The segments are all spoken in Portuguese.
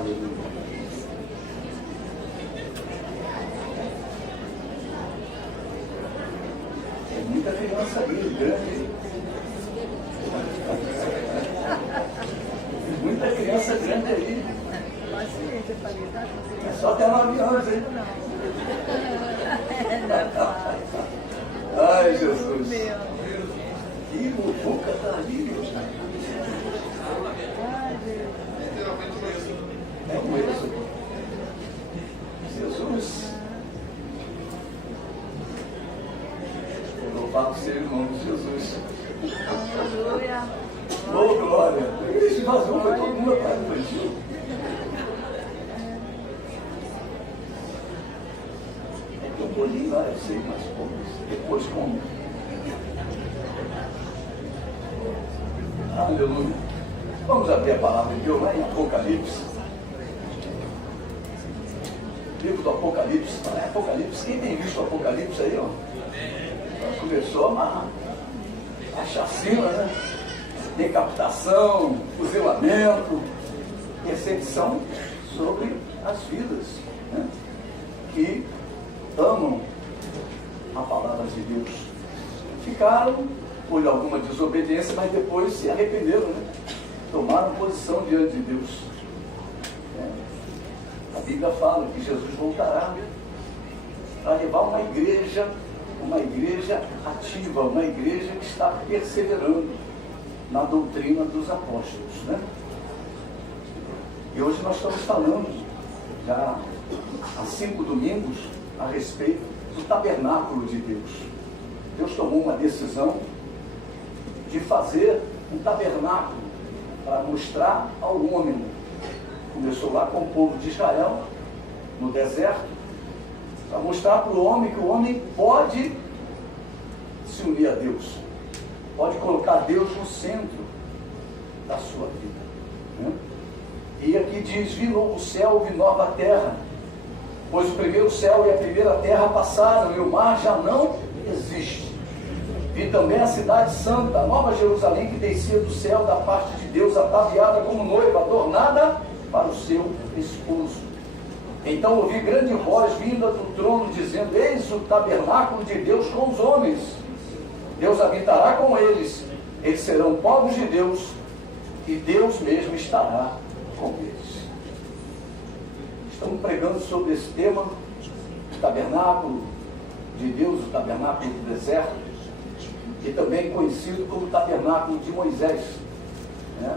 Aleluia. Tem muita criança ali, grande. Tem muita criança grande aí. É só até 9 anos, hein? Ai, Jesus. Que muvuca tá ali, meu. É um êxodo. Jesus. Louvado seja o nome de Jesus. Aleluia. Oh, glória. Esse vazio foi todo mundo atrás do infantil. É que eu bolinho lá, eu sei, mas depois como. Aleluia. Vamos abrir a palavra de Deus lá em Apocalipse. Livro do Apocalipse. Não é Apocalipse? Quem tem visto o Apocalipse aí, ó? Começou a chacina, né? Decapitação, fuzilamento, perseguição sobre as vidas, né? Que amam a palavra de Deus. Ficaram por alguma desobediência, mas depois se arrependeram, né? Tomaram posição diante de Deus. A Bíblia fala que Jesus voltará para levar uma igreja ativa, uma igreja que está perseverando na doutrina dos apóstolos, né? E hoje nós estamos falando, já há 5 domingos, a respeito do tabernáculo de Deus. Deus tomou uma decisão de fazer um tabernáculo para mostrar ao homem. Começou lá com o povo de Israel, no deserto, para mostrar para o homem que o homem pode se unir a Deus, pode colocar Deus no centro da sua vida, né? E aqui diz: vi novo céu, vi nova terra, pois o primeiro céu e a primeira terra passaram e o mar já não existe. Vi também a cidade santa, a nova Jerusalém, que descia do céu da parte de Deus, ataviada como noiva, adornada para o seu esposo. Então ouvi grande voz vinda do trono, dizendo: eis o tabernáculo de Deus com os homens. Deus habitará com eles, eles serão povos de Deus, e Deus mesmo estará com eles. Estamos pregando sobre esse tema, o tabernáculo de Deus, o tabernáculo do deserto, e também conhecido como tabernáculo de Moisés, né?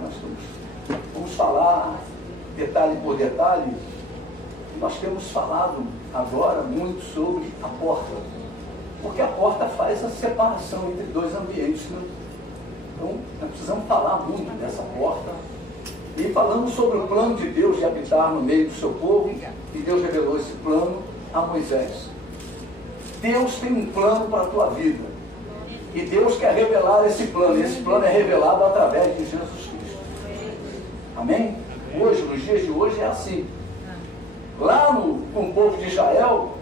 Vamos falar detalhe por detalhe. Nós temos falado agora muito sobre a porta, porque a porta faz a separação entre dois ambientes, né? Então, nós precisamos falar muito dessa porta. E falamos sobre o plano de Deus de habitar no meio do seu povo, e Deus revelou esse plano a Moisés. Deus tem um plano para a tua vida, e Deus quer revelar esse plano. Esse plano é revelado através de Jesus Cristo. Amém? Hoje, nos dias de hoje, é assim. Lá com o povo de Israel,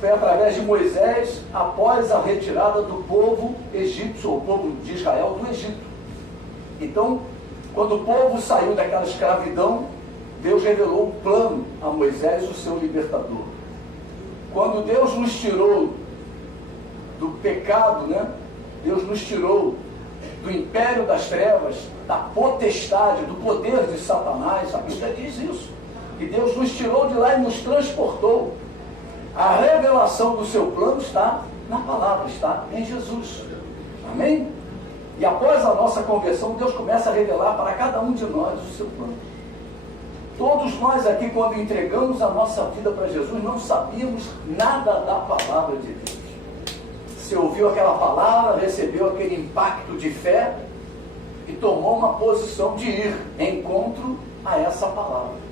foi através de Moisés, após a retirada do povo egípcio, ou povo de Israel do Egito. Então, quando o povo saiu daquela escravidão, Deus revelou um plano a Moisés, o seu libertador. Quando Deus nos tirou do pecado, né? Deus nos tirou do império das trevas, da potestade, do poder de Satanás. A Bíblia diz isso. Que Deus nos tirou de lá e nos transportou. A revelação do seu plano está na palavra, está em Jesus. Amém? E após a nossa conversão, Deus começa a revelar para cada um de nós o seu plano. Todos nós aqui, quando entregamos a nossa vida para Jesus, não sabíamos nada da palavra de Deus. Você ouviu aquela palavra, recebeu aquele impacto de fé e tomou uma posição de ir em encontro a essa palavra.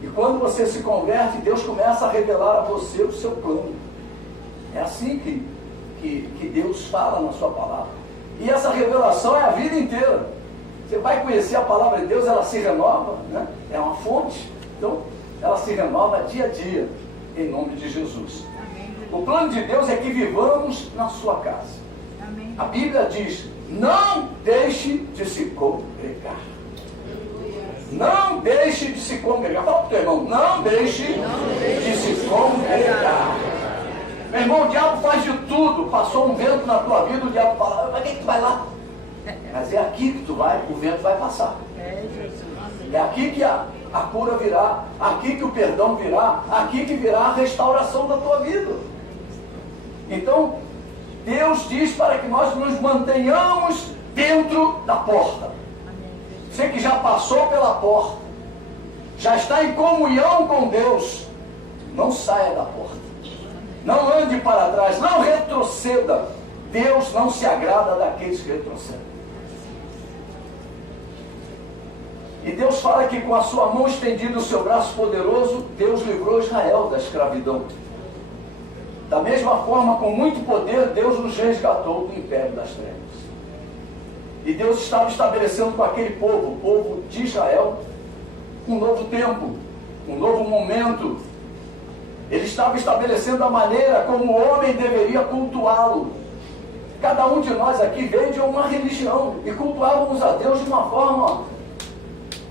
E quando você se converte, Deus começa a revelar a você o seu plano. É assim que Deus fala na sua palavra. E essa revelação é a vida inteira. Você vai conhecer a palavra de Deus, ela se renova, né? É uma fonte. Então, ela se renova dia a dia, em nome de Jesus. Amém. O plano de Deus é que vivamos na sua casa. Amém. A Bíblia diz: não deixe de se congregar. Não não deixe de se congregar. Fala para o teu irmão, não deixe de se congregar. Meu irmão, o diabo faz de tudo. Passou um vento na tua vida, o diabo fala, mas que tu vai lá? Mas é aqui que tu vai, o vento vai passar. É aqui que a cura virá, aqui que o perdão virá, aqui que virá a restauração da tua vida. Então, Deus diz para que nós nos mantenhamos dentro da porta. Você que já passou pela porta, já está em comunhão com Deus, não saia da porta. Não ande para trás, não retroceda. Deus não se agrada daqueles que retrocedem. E Deus fala que com a sua mão estendida, o seu braço poderoso, Deus livrou Israel da escravidão. Da mesma forma, com muito poder, Deus nos resgatou do império das trevas. E Deus estava estabelecendo com aquele povo, o povo de Israel, um novo tempo, um novo momento. Ele estava estabelecendo a maneira como o homem deveria cultuá-lo. Cada um de nós aqui veio de uma religião e cultuávamos a Deus de uma forma.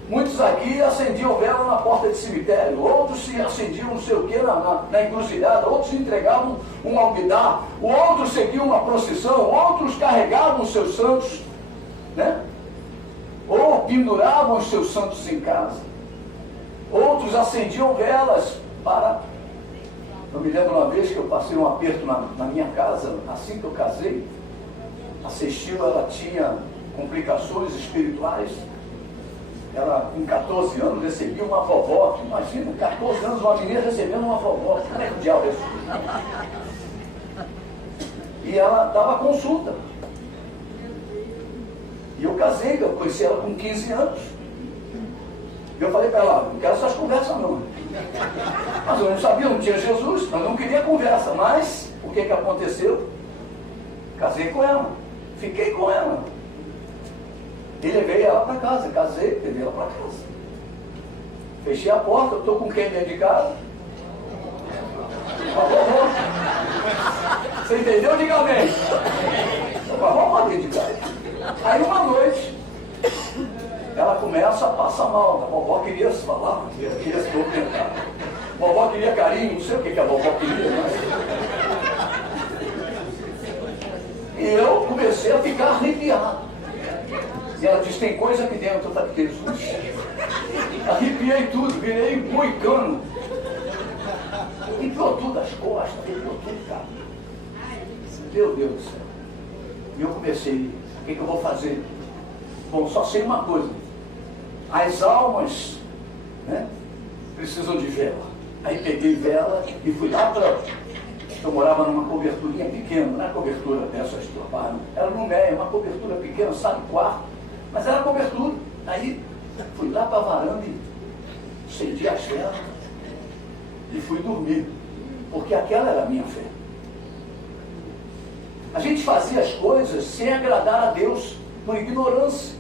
Muitos aqui acendiam vela na porta de cemitério, outros se acendiam não sei o que na encruzilhada, outros entregavam um alquidar, outros seguiam uma procissão, outros carregavam os seus santos, né? Ou penduravam os seus santos em casa. Outros acendiam velas para... Eu me lembro uma vez que eu passei um aperto na minha casa, assim que eu casei. A Cecília, ela tinha complicações espirituais. Ela, com 14 anos, recebia uma vovó. Imagina, 14 anos, uma menina recebendo uma vovó. Como é que o diabo é isso? E ela dava consulta. E eu casei, eu conheci ela com 15 anos. E eu falei para ela, não quero essas conversas não. Mas eu não sabia, não tinha Jesus, eu não queria conversa. Mas, o que aconteceu? Casei com ela, fiquei com ela. E levei ela para casa, casei, levei ela para casa. Fechei a porta, eu estou com quem dentro de casa? Com a vovó. Você entendeu? Diga amém. Com a vovó dentro de casa. Aí uma noite, ela começa a passar mal. A vovó queria se falar, queria se movimentar. A vovó queria carinho, não sei o que a vovó queria, mas... E eu comecei a ficar arrepiado. E ela disse, tem coisa aqui dentro, tá, Jesus. Arrepiei tudo, virei moicano. Arrepiou tudo as costas, arrepiou tudo, cara. Meu Deus do céu. E eu comecei, o que eu vou fazer? Bom, só sei uma coisa. As almas, né, precisam de vela. Aí peguei vela e fui lá para... Eu morava numa coberturinha pequena, não é cobertura dessas turmas, era no meio, uma cobertura pequena, sala e quarto, mas era cobertura. Aí fui lá para a varanda e acendi as velas e fui dormir, porque aquela era a minha fé. A gente fazia as coisas sem agradar a Deus, por ignorância.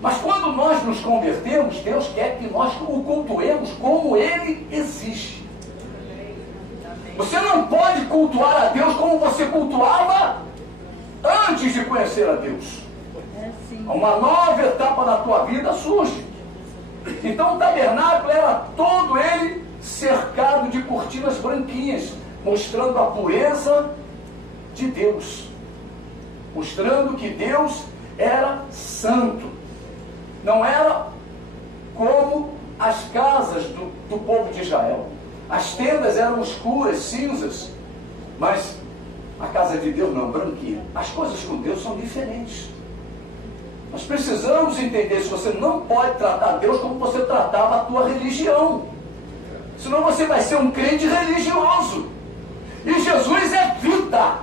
Mas quando nós nos convertemos, Deus quer que nós o cultuemos como Ele exige. Você não pode cultuar a Deus como você cultuava antes de conhecer a Deus. Uma nova etapa na tua vida surge. Então o tabernáculo era todo ele cercado de cortinas branquinhas, mostrando a pureza de Deus, mostrando que Deus era santo. Não era como as casas do povo de Israel. As tendas eram escuras, cinzas, mas a casa de Deus não, branquinha. As coisas com Deus são diferentes. Nós precisamos entender se você não pode tratar Deus como você tratava a tua religião. Senão você vai ser um crente religioso. E Jesus é vida.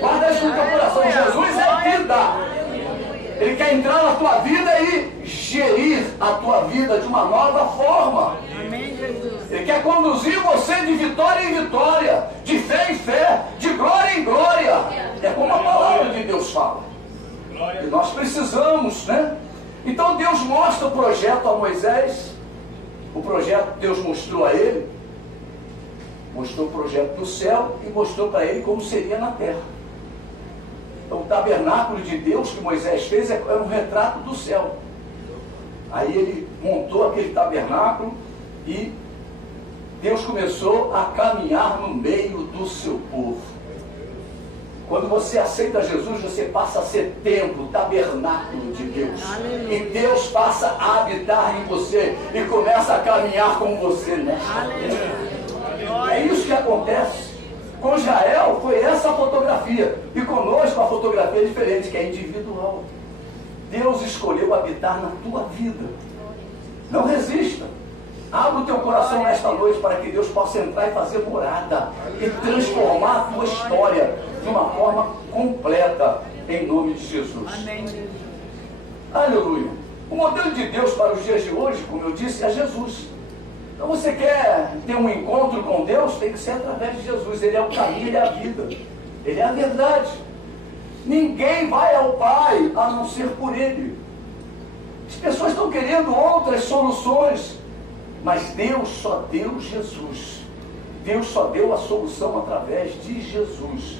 Guarda isso no teu coração, Jesus é vida. Ele quer entrar na tua vida e gerir a tua vida de uma nova forma. Amém, Jesus. Ele quer conduzir você de vitória em vitória, de fé em fé, de glória em glória. É como a palavra de Deus fala. E nós precisamos, né? Então Deus mostra o projeto a Moisés. O projeto Deus mostrou a ele. Mostrou o projeto do céu e mostrou para ele como seria na terra. Então o tabernáculo de Deus que Moisés fez é um retrato do céu. Aí ele montou aquele tabernáculo e Deus começou a caminhar no meio do seu povo. Quando você aceita Jesus, você passa a ser templo, tabernáculo de Deus. Aleluia. E Deus passa a habitar em você e começa a caminhar com você nesta terra. É isso que acontece. Com Israel foi essa a fotografia. E conosco a fotografia é diferente, que é individual. Deus escolheu habitar na tua vida. Não resista. Abra o teu coração nesta noite para que Deus possa entrar e fazer morada e transformar a tua história de uma forma completa, em nome de Jesus. Amém, Jesus. Aleluia. O modelo de Deus para os dias de hoje, como eu disse, é Jesus. Então você quer ter um encontro com Deus, tem que ser através de Jesus. Ele é o caminho, Ele é a vida, Ele é a verdade. Ninguém vai ao Pai a não ser por Ele. As pessoas estão querendo outras soluções, mas Deus só deu Jesus. Deus só deu a solução através de Jesus.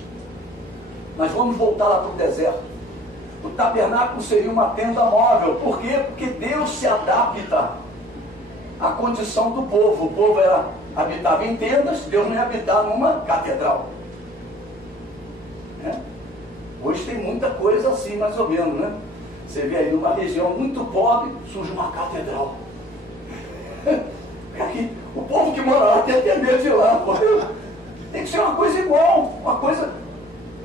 Mas vamos voltar lá para o deserto. O tabernáculo seria uma tenda móvel. Por quê? Porque Deus se adapta à condição do povo. O povo habitava em tendas, Deus não ia habitar numa catedral. Hoje tem muita coisa assim, mais ou menos, né? Você vê aí numa região muito pobre, surge uma catedral. Aqui, o povo que mora lá tem até medo de ir lá, porque tem que ser uma coisa igual, uma coisa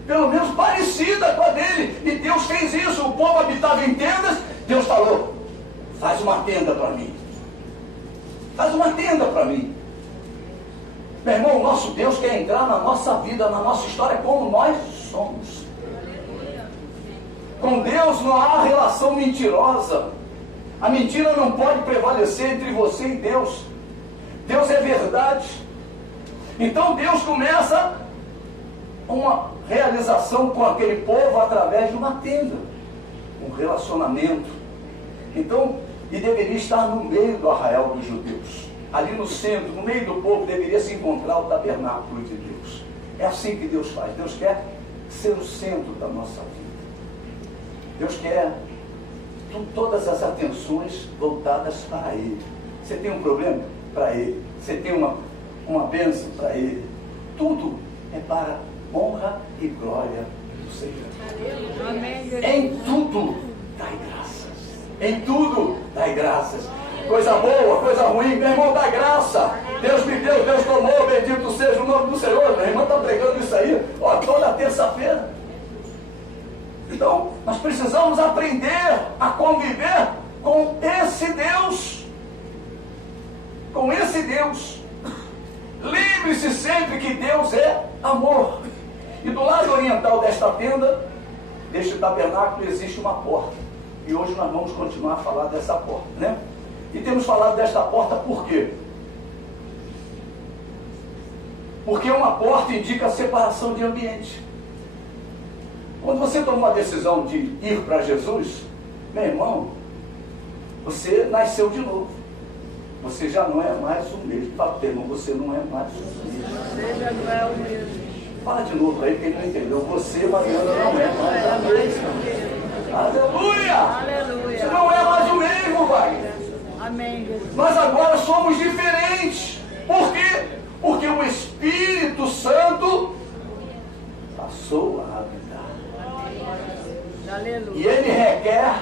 pelo menos parecida com a dele. E Deus fez isso. O povo habitava em tendas. Deus falou: faz uma tenda para mim. Faz uma tenda para mim. Meu irmão, o nosso Deus quer entrar na nossa vida, na nossa história, como nós somos. Com Deus não há relação mentirosa. A mentira não pode prevalecer entre você e Deus. Deus é verdade. Então Deus começa uma realização com aquele povo através de uma tenda, um relacionamento. Então, e deveria estar no meio do arraial dos judeus, ali no centro, no meio do povo, deveria se encontrar o tabernáculo de Deus. É assim que Deus faz. Deus quer ser o centro da nossa vida. Deus quer todas as atenções voltadas para Ele. Você tem um problema? Para Ele. Você tem uma bênção? Para Ele. Tudo é para honra e glória do Senhor. Amém. Em tudo dai graças. Em tudo dai graças. Coisa boa, coisa ruim, meu irmão, dá graça. Deus me deu, Deus tomou, bendito seja o nome do Senhor. Meu irmão está pregando isso aí, ó, toda terça-feira. Então, nós precisamos aprender a conviver com esse Deus. Com esse Deus. Lembre-se sempre que Deus é amor. E do lado oriental desta tenda, deste tabernáculo, existe uma porta. E hoje nós vamos continuar a falar dessa porta, né? E temos falado desta porta por quê? Porque uma porta indica a separação de ambiente. Quando você tomou a decisão de ir para Jesus, meu irmão, você nasceu de novo. Você já não é mais o mesmo. Fala para o irmão, você não é mais o mesmo. Você já não é o mesmo. Fala de novo aí, porque ele não entendeu. Você, Mariana, não é mais a mesma. Aleluia! Aleluia. Você não é mais o mesmo, Wagner. Amém, Jesus. Nós agora somos diferentes. Por quê? Porque o Espírito Santo passou a habitar. Aleluia. E ele requer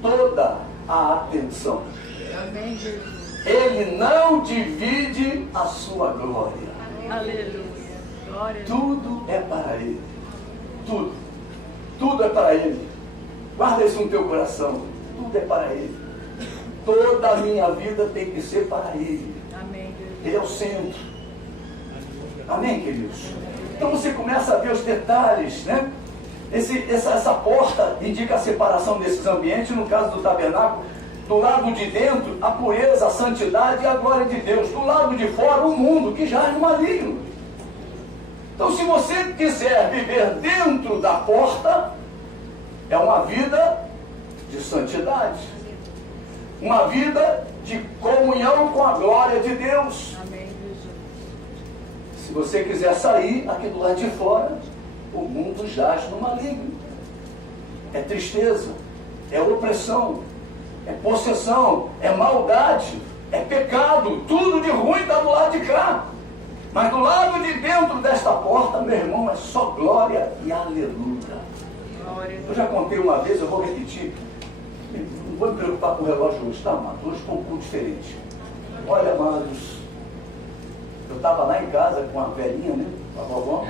toda a atenção. Amém, Jesus. Ele não divide a sua glória. Aleluia. Glória a Deus. Tudo é para Ele. Tudo. Tudo é para Ele. Guarda isso no teu coração. Tudo é para Ele. Toda a minha vida tem que ser para Ele. Amém, Jesus. Ele é o centro. Amém, queridos? Então você começa a ver os detalhes, né? Essa porta indica a separação desses ambientes. No caso do tabernáculo, do lado de dentro, a pureza, a santidade e a glória de Deus. Do lado de fora, o mundo que jaz no maligno. Então, se você quiser viver dentro da porta, é uma vida de santidade, uma vida de comunhão com a glória de Deus. Amém, Jesus. Se você quiser sair aqui do lado de fora, o mundo jaz no maligno. É tristeza, é opressão, é possessão, é maldade, é pecado, tudo de ruim está do lado de cá. Mas do lado de dentro desta porta, meu irmão, é só glória e aleluia. Eu já contei uma vez, eu vou repetir. Não vou me preocupar com o relógio hoje, tá, amados? Hoje estou um pouco diferente. Olha, amados, eu estava lá em casa com a velhinha, né? Com a vovó.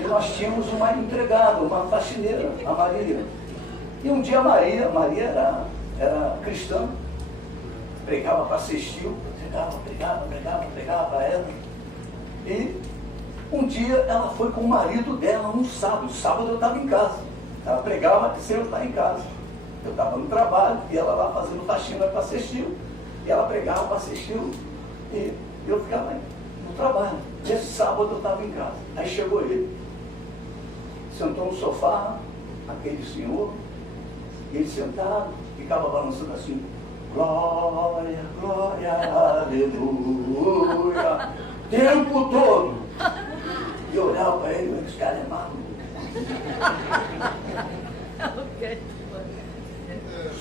E nós tínhamos uma empregada, uma faxineira, a Maria. E um dia a Maria era cristã, pregava para assistir, pregava ela. E um dia ela foi com o marido dela num sábado. Sábado eu estava em casa. Ela pregava sem eu estar em casa. Eu estava no trabalho e ela lá fazendo faxina para assistir. E ela pregava para assistir. E eu ficava no trabalho. Nesse sábado eu estava em casa. Aí chegou ele. Sentou no sofá, aquele senhor. E ele sentado, ficava balançando assim. Glória, glória, aleluia. Tempo todo. E eu olhava para ele, esse cara é maluco.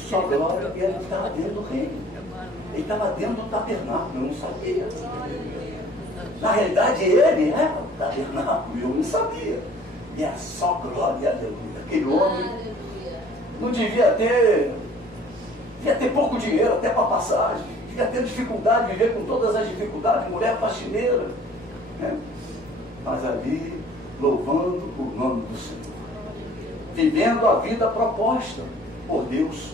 Só glória, e ele estava dentro do reino. Ele estava dentro do tabernáculo, eu não sabia. Na realidade, ele era o tabernáculo, eu não sabia. E é só glória e aleluia. Aquele homem não devia ter pouco dinheiro até para passagem, devia ter dificuldade de viver com todas as dificuldades, mulher faxineira, né? Mas ali, louvando o nome do Senhor, vivendo a vida proposta por Deus,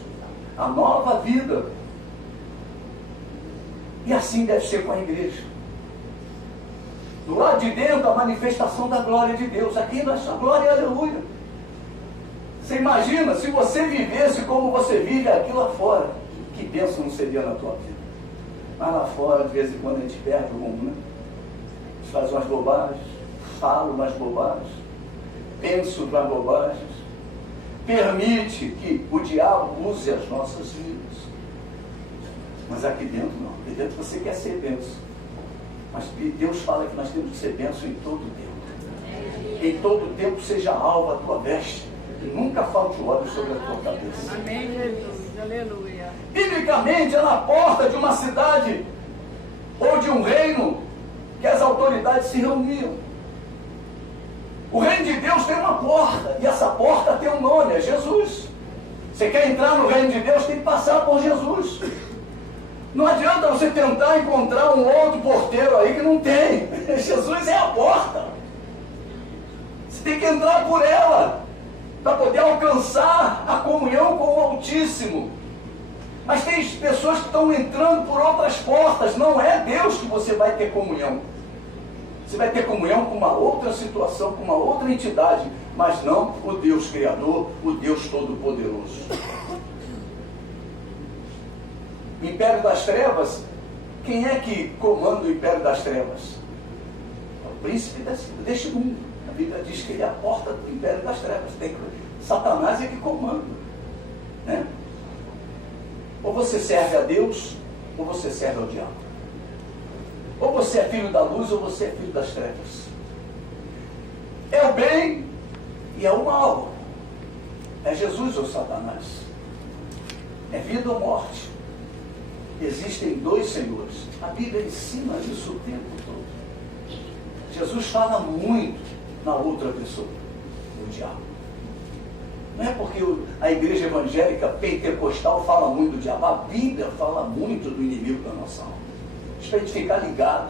a nova vida. E assim deve ser com a igreja. Do lado de dentro, a manifestação da glória de Deus. Aqui não é só glória e aleluia. Você imagina se você vivesse como você vive aqui lá fora. Que bênção não seria na tua vida. Mas lá fora, de vez em quando, a gente perde o rumo, né? A gente faz umas bobagens, fala umas bobagens, pensa umas bobagens, permite que o diabo use as nossas vidas. Mas aqui dentro não. Aqui dentro você quer ser bênção. Mas Deus fala que nós temos que ser bênção em todo tempo. Em todo tempo seja alva a tua veste. E nunca falte o óleo sobre a tua cabeça. Amém, Jesus. Aleluia. Biblicamente é na porta de uma cidade ou de um reino que as autoridades se reuniam. O reino de Deus tem uma porta. E essa porta tem um nome, é Jesus. Você quer entrar no reino de Deus, tem que passar por Jesus. Não adianta você tentar encontrar um outro porteiro aí que não tem. Jesus é a porta. Você tem que entrar por ela para poder alcançar a comunhão com o Altíssimo. Mas tem pessoas que estão entrando por outras portas. Não é Deus que você vai ter comunhão. Você vai ter comunhão com uma outra situação, com uma outra entidade, mas não o Deus Criador, o Deus Todo-Poderoso. O Império das Trevas, quem é que comanda o Império das Trevas? É o príncipe deste mundo. A Bíblia diz que ele é a porta do Império das Trevas. Satanás é que comanda, né? Ou você serve a Deus, ou você serve ao diabo. Ou você é filho da luz, ou você é filho das trevas. É o bem e é o mal. É Jesus ou Satanás. É vida ou morte. Existem dois senhores. A Bíblia ensina isso o tempo todo. Jesus fala muito na outra pessoa, o diabo. Não é porque a igreja evangélica pentecostal fala muito do diabo. A Bíblia fala muito do inimigo da nossa alma. Isso para a gente ficar ligado.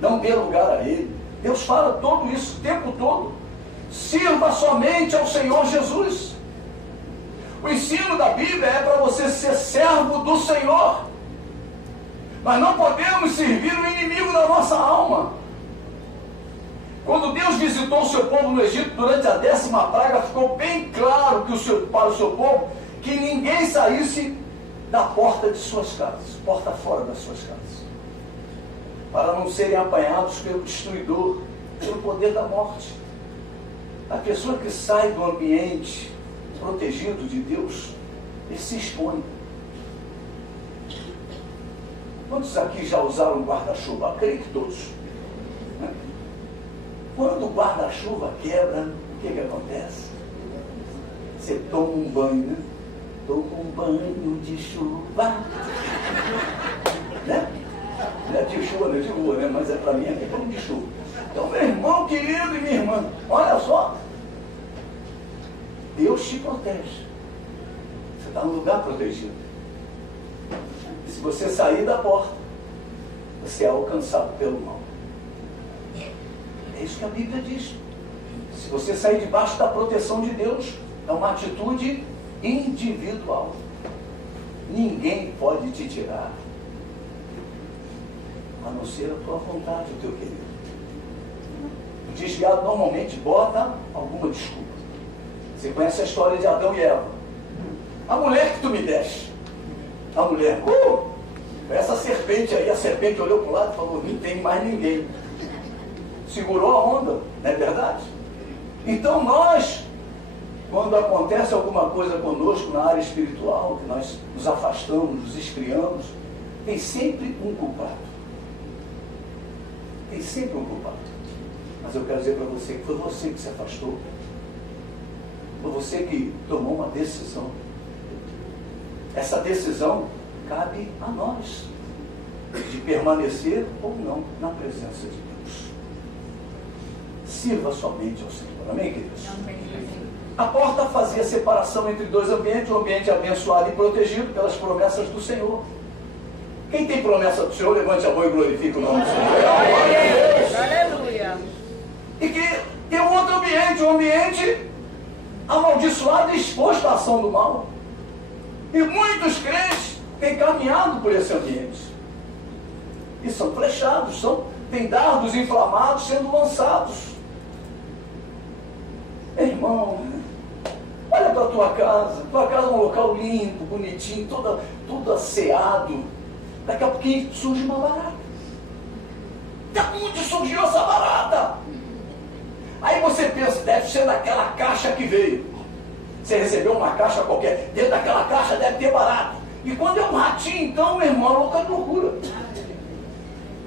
Não dê lugar a ele. Deus fala tudo isso o tempo todo. Sirva somente ao Senhor Jesus. O ensino da Bíblia é para você ser servo do Senhor. Mas não podemos servir o inimigo da nossa alma. Quando Deus visitou o seu povo no Egito durante a 10ª praga, ficou bem claro para o seu povo que ninguém saísse da porta de suas casas, porta fora das suas casas, para não serem apanhados pelo destruidor, pelo poder da morte. A pessoa que sai do ambiente protegido de Deus, ele se expõe. Quantos aqui já usaram guarda-chuva? Creio que todos. Né? Quando o guarda-chuva quebra, o que acontece? Você toma um banho, né? Toma um banho de chuva. Né? Não é de chuva, não é de rua, né? Mas é para mim aqui como de chuva. Então, meu irmão querido e minha irmã, olha só. Deus te protege. Você está num lugar protegido. E se você sair da porta, você é alcançado pelo mal. É isso que a Bíblia diz. Se você sair debaixo da proteção de Deus, é uma atitude individual. Ninguém pode te tirar, a não ser a tua vontade, o teu querido. O desviado normalmente bota alguma desculpa. Você conhece a história de Adão e Eva. A mulher que tu me deste. A mulher, essa serpente aí, a serpente olhou para o lado e falou, não tem mais ninguém. Segurou a onda, não é verdade? Então nós, quando acontece alguma coisa conosco na área espiritual, que nós nos afastamos, nos esfriamos, tem sempre um culpado. Tem sempre um culpado. Mas eu quero dizer para você que foi você que se afastou. Foi você que tomou uma decisão. Essa decisão cabe a nós, de permanecer ou não na presença de Deus. Sirva somente ao Senhor. Amém, queridos? Amém. A porta fazia separação entre dois ambientes, um ambiente abençoado e protegido pelas promessas do Senhor. Quem tem promessa do Senhor, levante a mão e glorifique o nome do Senhor. Aleluia. E que tem um outro ambiente, um ambiente amaldiçoado e exposto à ação do mal. E muitos crentes têm caminhado por esse ambiente. E são flechados, têm dardos inflamados sendo lançados. Irmão, olha para a tua casa. Tua casa é um local limpo, bonitinho, todo asseado. Daqui a pouquinho surge uma barata. De onde surgiu essa barata? Aí você pensa, deve ser daquela caixa que veio. Você recebeu uma caixa qualquer, dentro daquela caixa deve ter barata. E quando é um ratinho, então, meu irmão, é louca de loucura.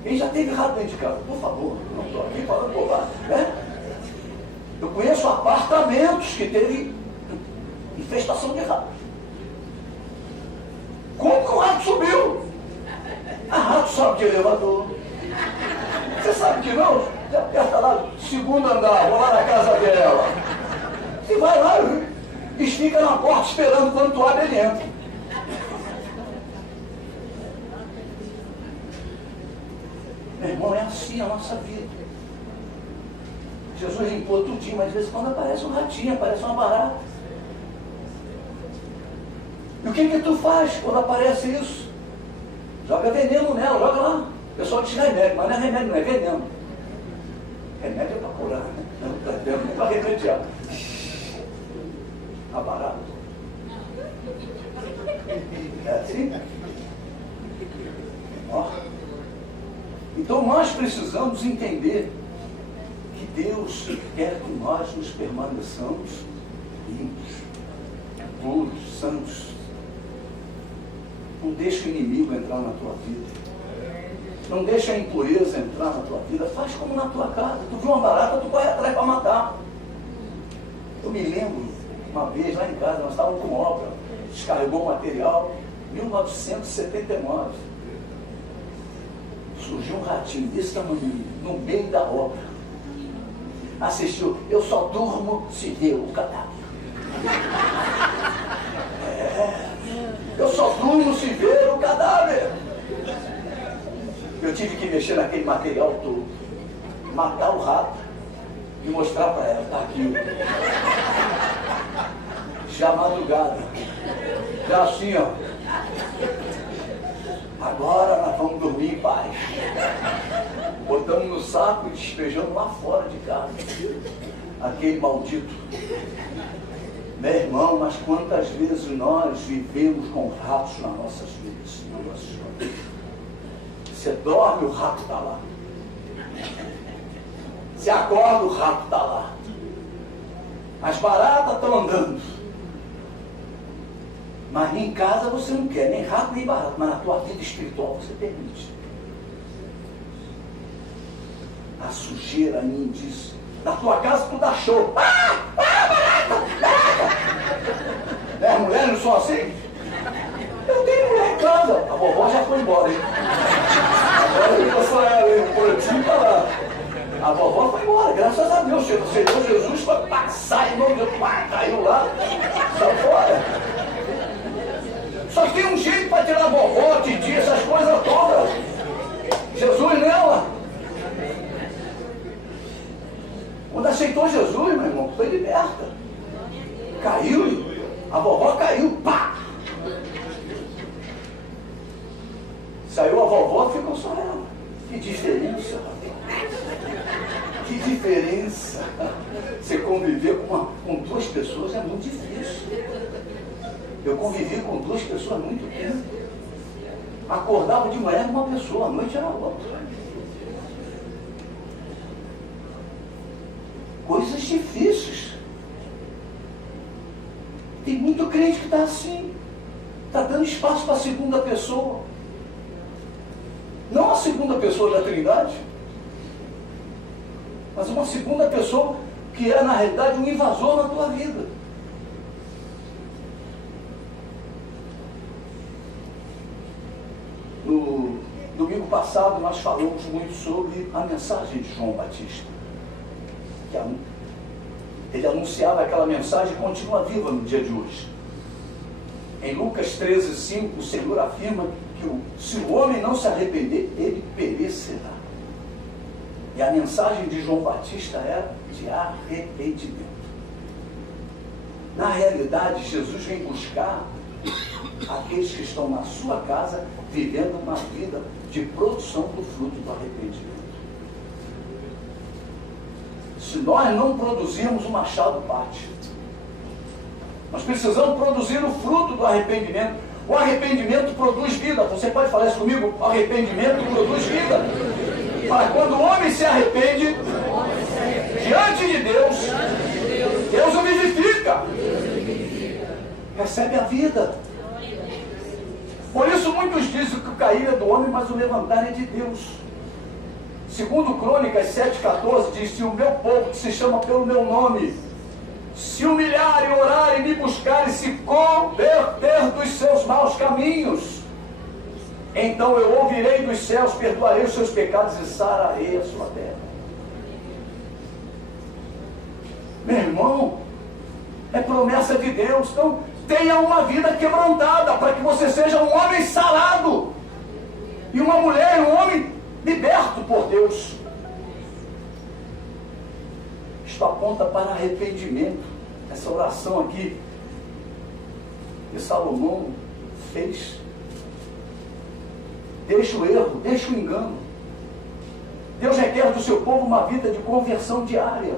Quem já teve rato dentro de casa? Por favor, não estou aqui falando bobagem, né? Eu conheço apartamentos que teve infestação de rato. Como que o rato subiu? A rato sobe de elevador. Você sabe que não? Você aperta lá, segundo andar, vou lá na casa dela. Você vai lá e fica na porta esperando quando tu abre, ele entra. Meu irmão, é assim a nossa vida. Jesus limpou tudinho, mas de vez em quando aparece um ratinho, aparece uma barata. E o que tu faz quando aparece isso? Joga veneno nela, joga lá. O pessoal diz remédio, mas não é remédio, não é veneno. Remédio é para curar, né? Não é para remediar. A barata. É assim? Ó. Então nós precisamos entender que Deus quer que nós nos permaneçamos limpos, puros, santos. Não deixa o inimigo entrar na tua vida. Não deixa a impureza entrar na tua vida. Faz como na tua casa. Tu viu uma barata, tu corre atrás para matar. Eu me lembro, uma vez lá em casa, nós estávamos com obra, descarregou material, 1979. Surgiu um ratinho desse tamanho, no meio da obra. Assistiu, eu só durmo se ver o cadáver. Eu só durmo se ver o cadáver. Eu tive que mexer naquele material todo, matar o rato e mostrar para ela, está aqui. Já madrugada, já assim, ó. Agora nós vamos dormir em paz. Botamos no saco e despejamos lá fora de casa. Aquele maldito. Meu irmão, mas quantas vezes nós vivemos com ratos nas nossas vidas, na nossa história. Você dorme, o rato está lá. Você acorda, o rato está lá. As baratas estão andando. Mas em casa você não quer, nem rato nem barata, mas na tua vida espiritual você permite. A sujeira, a imundícia. Na tua casa tu dá show. Barata! Barata! As mulheres não são assim? Eu tenho mulher em casa. A vovó já foi embora, hein? Agora fica só ela, hein? O boletim tá lá. A vovó foi embora, graças a Deus. O Senhor Jesus foi passar em nome de Deus. Caiu lá, saiu fora. Só tem um jeito para tirar a vovó, titia, essas coisas todas. Jesus nela. Quando aceitou Jesus, meu irmão, foi liberta. Caiu, a vovó caiu, pá! Saiu a vovó, ficou só ela. Que diferença, rapaz. Que diferença. Você conviver com duas pessoas é muito difícil. Eu convivi com duas pessoas há muito tempo. Acordava de manhã com uma pessoa, à noite era outra. Coisas difíceis. Tem muito crente que está assim. Está dando espaço para a segunda pessoa. Não a segunda pessoa da Trindade, mas uma segunda pessoa que é, na realidade, um invasor na tua vida. No domingo passado, nós falamos muito sobre a mensagem de João Batista. Ele anunciava aquela mensagem e continua viva no dia de hoje. Em Lucas 13:5, o Senhor afirma que se o homem não se arrepender, ele perecerá. E a mensagem de João Batista era de arrependimento. Na realidade, Jesus vem buscar aqueles que estão na sua casa vivendo uma vida de produção do fruto do arrependimento. Se nós não produzirmos, o machado bate. Nós precisamos produzir o fruto do arrependimento. O arrependimento produz vida. Você pode falar isso comigo? O arrependimento produz vida. Para quando o homem se arrepende, diante de Deus, Deus o vivifica. Recebe a vida. Por isso muitos dizem que o cair é do homem, mas o levantar é de Deus. Segundo Crônicas 7,14 diz: se o meu povo, que se chama pelo meu nome, se humilharem, orarem, me buscarem, se converter dos seus maus caminhos, então eu ouvirei dos céus, perdoarei os seus pecados e sararei a sua terra. Meu irmão, é promessa de Deus. Então tenha uma vida quebrantada, para que você seja um homem sarado, e uma mulher, um homem liberto por Deus. Isto aponta para arrependimento. Essa oração aqui que Salomão fez. Deixa o erro, deixa o engano. Deus requer do seu povo uma vida de conversão diária.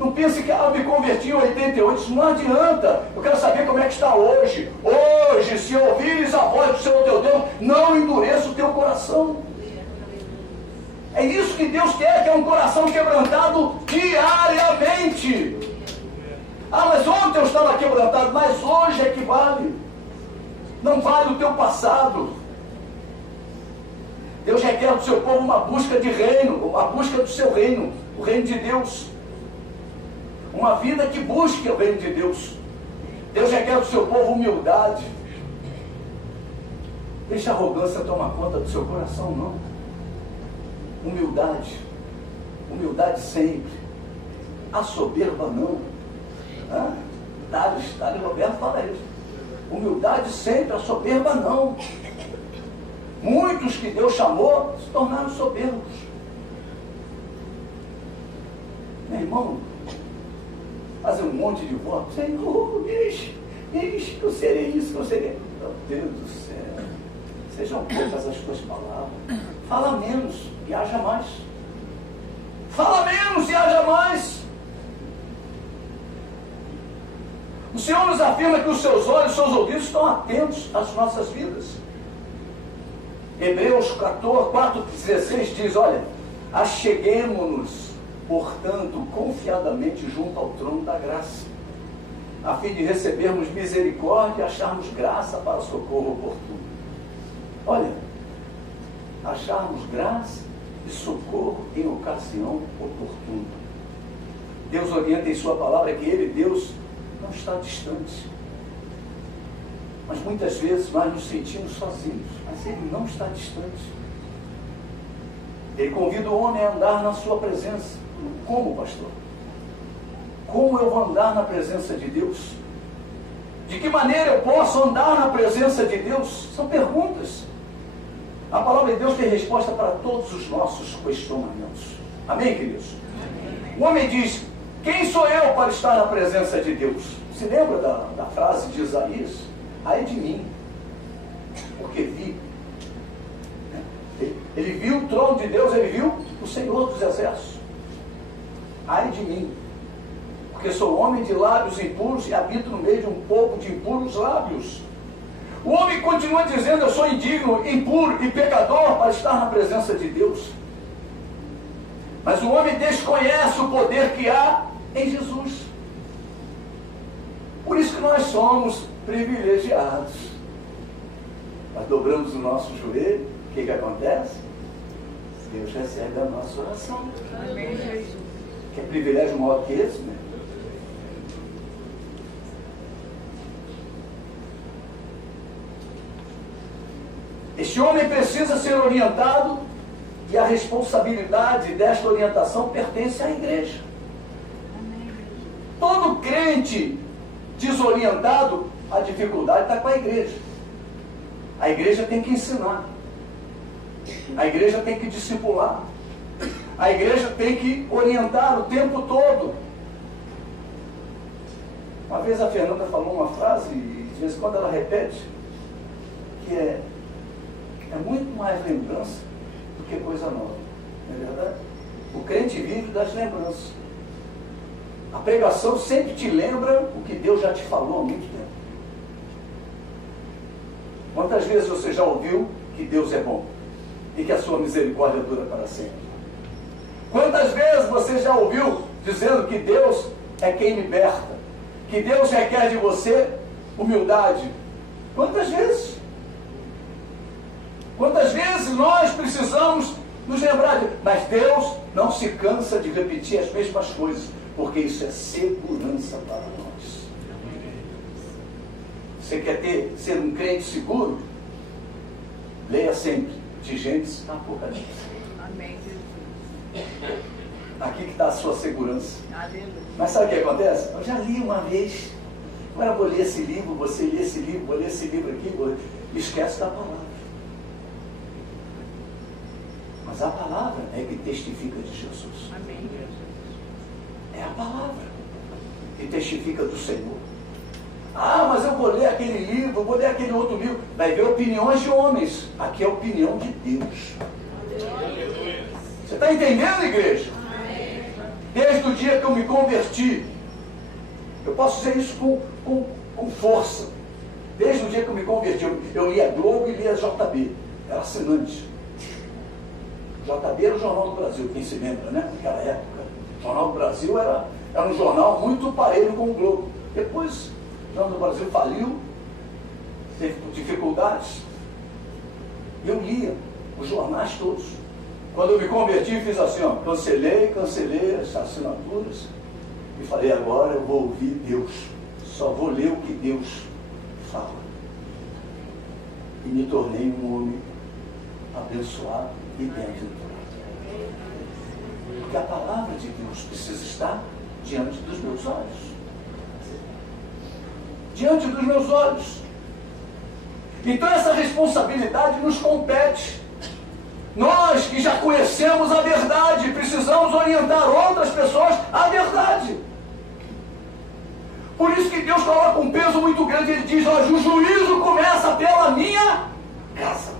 Não pense que eu me converti em 88, isso não adianta. Eu quero saber como é que está hoje. Hoje, se ouvires a voz do Senhor teu Deus, não endureça o teu coração. É isso que Deus quer, que é um coração quebrantado diariamente. Ah, mas ontem eu estava quebrantado, mas hoje é que vale. Não vale o teu passado. Deus requer do seu povo uma busca de reino, uma busca do seu reino, o reino de Deus. Uma vida que busque o reino de Deus. Deus requer do seu povo humildade. Deixa a arrogância tomar conta do seu coração, não. Humildade. Humildade sempre. A soberba não. Tales Roberto fala isso. Humildade sempre, a soberba não. Muitos que Deus chamou se tornaram soberbos. Meu irmão, fazer um monte de votos. Senhor, diz que eu serei isso, que eu serei. Meu Deus do céu. Sejam poucas as tuas palavras. Fala menos e haja mais. Fala menos e haja mais. O Senhor nos afirma que os seus olhos, os seus ouvidos estão atentos às nossas vidas. Hebreus 4,16 diz: olha, acheguemo-nos, portanto, confiadamente junto ao trono da graça, a fim de recebermos misericórdia e acharmos graça para socorro oportuno. Olha, acharmos graça e socorro em ocasião oportuna. Deus orienta em sua palavra que Ele, Deus, não está distante. Mas muitas vezes nós nos sentimos sozinhos. Mas Ele não está distante. Ele convida o homem a andar na sua presença. Como, pastor? Como eu vou andar na presença de Deus? De que maneira eu posso andar na presença de Deus? São perguntas. A palavra de Deus tem resposta para todos os nossos questionamentos. Amém, queridos? Amém. O homem diz: quem sou eu para estar na presença de Deus? Se lembra da frase de Isaías? Ai de mim, porque vi. Ele viu o trono de Deus, ele viu o Senhor dos exércitos. Ai de mim, porque sou homem de lábios impuros e habito no meio de um povo de impuros lábios. O homem continua dizendo: eu sou indigno, impuro e pecador para estar na presença de Deus. Mas o homem desconhece o poder que há em Jesus. Por isso que nós somos privilegiados. Nós dobramos o nosso joelho, o que acontece? Deus recebe a nossa oração. Amém, Jesus. Que privilégio maior que esse, né? Este homem precisa ser orientado e a responsabilidade desta orientação pertence à igreja. Todo crente desorientado, a dificuldade está com a igreja. A igreja tem que ensinar. A igreja tem que discipular. A igreja tem que orientar o tempo todo. Uma vez a Fernanda falou uma frase, e de vez em quando ela repete, que é muito mais lembrança do que coisa nova. Não é verdade? O crente vive das lembranças. A pregação sempre te lembra o que Deus já te falou há muito tempo. Quantas vezes você já ouviu que Deus é bom e que a sua misericórdia dura para sempre? Quantas vezes você já ouviu dizendo que Deus é quem liberta, que Deus requer de você humildade? Quantas vezes? Quantas vezes nós precisamos nos lembrar de... Mas Deus não se cansa de repetir as mesmas coisas, porque isso é segurança para nós. Você quer ser um crente seguro? Leia sempre de Gênesis a Apocalipse. Amém, Jesus. Aqui que está a sua segurança. Aleluia. Mas sabe o que acontece? Eu já li uma vez. Agora vou ler esse livro, você lê esse livro, vou ler esse livro aqui, esquece da palavra. Mas a palavra é que testifica de Jesus. Amém, Jesus. É a palavra que testifica do Senhor. Ah, mas eu vou ler aquele livro, vou ler aquele outro livro. Vai ver opiniões de homens. Aqui é a opinião de Deus. Você está entendendo, igreja? Desde o dia que eu me converti, eu posso dizer isso com força. Desde o dia que eu me converti, eu lia Globo e lia JB. Era assinante. JB era o Jornal do Brasil, quem se lembra, né? Naquela época. O Jornal do Brasil era um jornal muito parelho com o Globo. Depois, o Jornal do Brasil faliu, teve dificuldades. Eu lia os jornais todos. Quando eu me converti, fiz assim, ó, cancelei as assinaturas e falei: agora eu vou ouvir Deus. Só vou ler o que Deus fala. E me tornei um homem abençoado e bem-aventurado. Porque a palavra de Deus precisa estar diante dos meus olhos. Diante dos meus olhos. Então essa responsabilidade nos compete. Nós que já conhecemos a verdade, precisamos orientar outras pessoas à verdade. Por isso que Deus coloca um peso muito grande. Ele diz: ó, o juízo começa pela minha casa.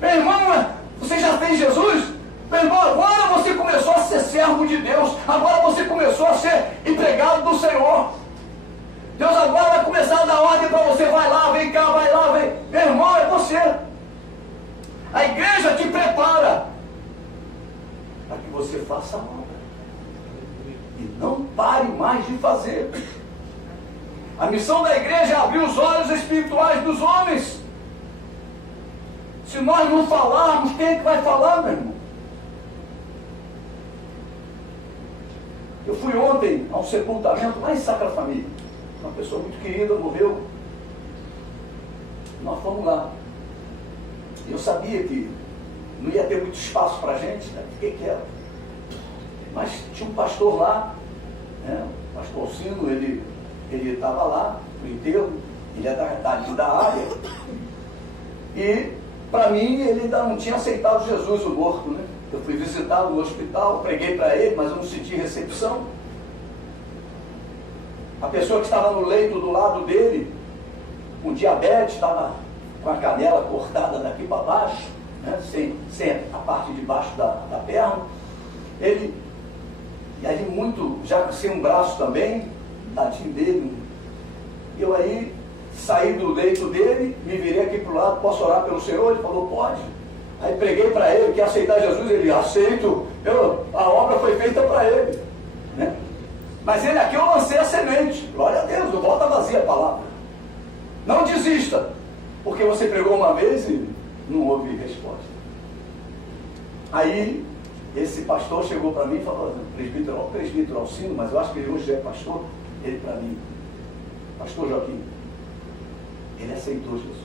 Meu irmão, você já tem Jesus? Meu irmão, agora você começou a ser servo de Deus. Agora você começou a ser empregado do Senhor. Deus agora vai começar a dar ordem para você. Vai lá, vem cá, vai lá, vem. Meu irmão, é você. A igreja te prepara para que você faça a obra. E não pare mais de fazer. A missão da igreja é abrir os olhos espirituais dos homens. Se nós não falarmos, quem é que vai falar, meu irmão? Eu fui ontem a um sepultamento lá em Sacra Família. uma pessoa muito querida, morreu. Nós fomos lá. Eu sabia que não ia ter muito espaço para a gente, né? Fiquei quieto. Mas tinha um pastor lá, né? O pastor Alcino, ele estava lá no enterro, ele é da área. E, para mim, ele ainda não tinha aceitado Jesus, o morto, né? Eu fui visitá-lo no hospital, preguei para ele, mas eu não senti recepção. A pessoa que estava no leito do lado dele, com diabetes, estava com a canela cortada daqui para baixo, né? sem a parte de baixo da perna. Ele, e aí muito, já sem um braço também, tadinho dele. E eu aí saí do leito dele, me virei aqui para o lado, posso orar pelo Senhor? Ele falou, pode. Aí preguei para ele, quer aceitar Jesus? Ele, aceito, a obra foi feita para ele, né? Mas ele aqui eu lancei a semente, glória a Deus, não volta vazia a palavra. Não desista, porque você pregou uma vez e não houve resposta. Aí, esse pastor chegou para mim e falou, presbítero Alcino, mas eu acho que ele hoje já é pastor, ele para mim, pastor Joaquim, ele aceitou Jesus.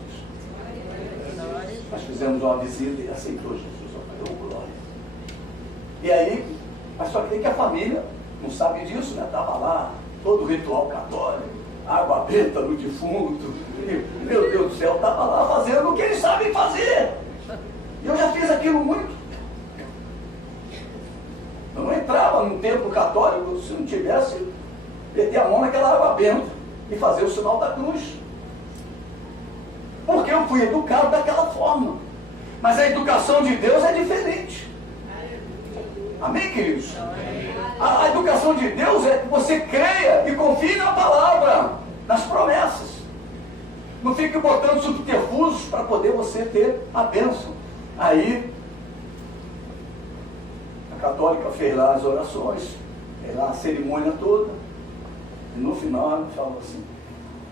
Nós fizemos uma visita e ele aceitou Jesus. Eu falei, glória. E aí, mas só que a família não sabe disso, né? Estava lá, todo o ritual católico, água benta no defunto, e, meu Deus do céu, estava lá fazendo o que eles sabem fazer. E eu já fiz aquilo muito. Eu não entrava num templo católico se não tivesse meter a mão naquela água benta e fazer o sinal da cruz. Porque eu fui educado daquela forma. Mas a educação de Deus é diferente. Amém, queridos? A educação de Deus é que você creia e confie na palavra, nas promessas. Não fique botando subterfúgios para poder você ter a bênção. Aí, a católica fez lá as orações, fez lá a cerimônia toda. E no final ela falou assim,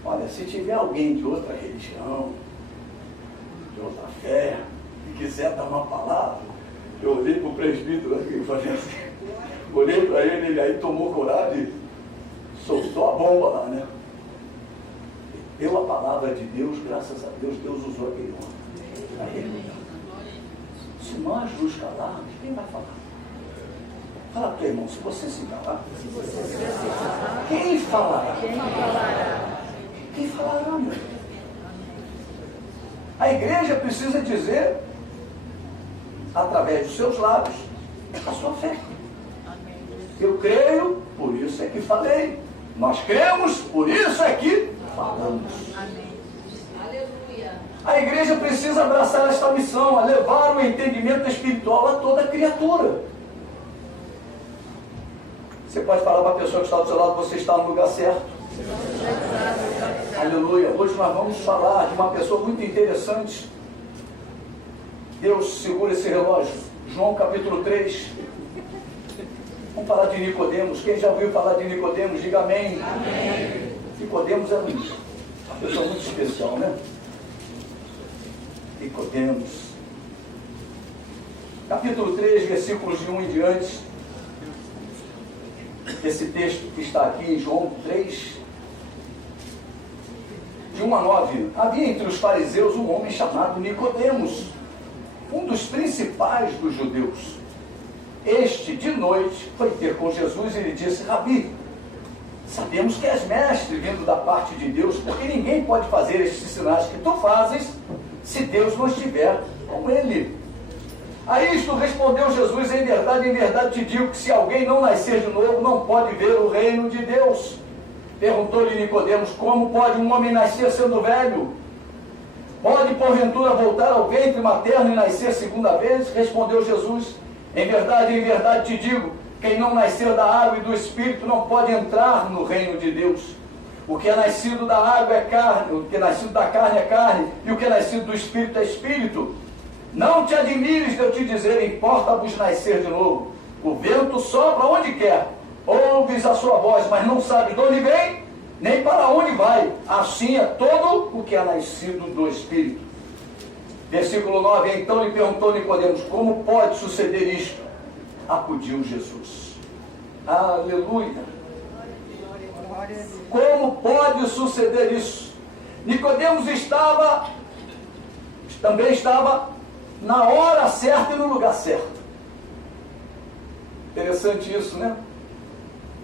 olha, se tiver alguém de outra religião, de outra fé, que quiser dar uma palavra, eu olhei para o presbítero aqui e falei assim, olhei para ele, ele aí tomou coragem, soltou a bomba lá, né? Deu a palavra de Deus, graças a Deus, Deus usou aquele homem. Aí ele, se nós nos calarmos, quem vai falar? Fala para o teu irmão, se você se calar, quem falará? Quem falará, meu? A igreja precisa dizer, através dos seus lábios, a sua fé. Eu creio, por isso é que falei. Nós cremos, por isso é que falamos. A igreja precisa abraçar esta missão, a levar o entendimento espiritual a toda criatura. Você pode falar para a pessoa que está do seu lado, você está no lugar certo. Aleluia. Hoje nós vamos falar de uma pessoa muito interessante. Deus segura esse relógio. João capítulo 3. Vamos falar de Nicodemos. Quem já ouviu falar de Nicodemos, diga amém. Amém. Nicodemos é uma pessoa muito especial, né? Nicodemos. Capítulo 3, versículos de 1 em diante. Esse texto que está aqui em João 3, de 1 a 9. Havia entre os fariseus um homem chamado Nicodemos, um dos principais dos judeus. Este, de noite, foi ter com Jesus e lhe disse, Rabi, sabemos que és mestre vindo da parte de Deus, porque ninguém pode fazer estes sinais que tu fazes, se Deus não estiver com ele. A isto respondeu Jesus, em verdade te digo que se alguém não nascer de novo, não pode ver o reino de Deus. Perguntou-lhe Nicodemos, como pode um homem nascer sendo velho? Pode porventura voltar ao ventre materno e nascer segunda vez? Respondeu Jesus, em verdade te digo, quem não nascer da água e do Espírito não pode entrar no reino de Deus. O que é nascido da água é carne, o que é nascido da carne é carne, e o que é nascido do Espírito é Espírito. Não te admires de eu te dizer, importa-vos nascer de novo. O vento sopra onde quer, ouves a sua voz, mas não sabes de onde vem, nem para onde vai. Assim é todo o que é nascido do Espírito. Versículo 9, então lhe perguntou Nicodemos, como pode suceder isto? Acudiu Jesus. Aleluia. Como pode suceder isso? Nicodemos também estava na hora certa e no lugar certo. Interessante isso, né?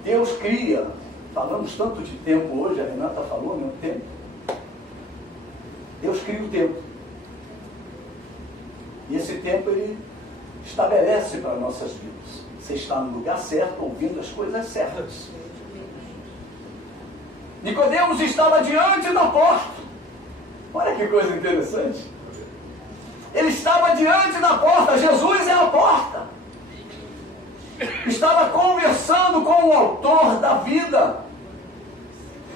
Deus cria, falamos tanto de tempo hoje, a Renata falou, né? O tempo. Deus cria o tempo. E esse tempo ele estabelece para nossas vidas. Você está no lugar certo, ouvindo as coisas certas. Nicodemos estava diante da porta. Olha que coisa interessante. Ele estava diante da porta. Jesus é a porta. Estava conversando com o autor da vida.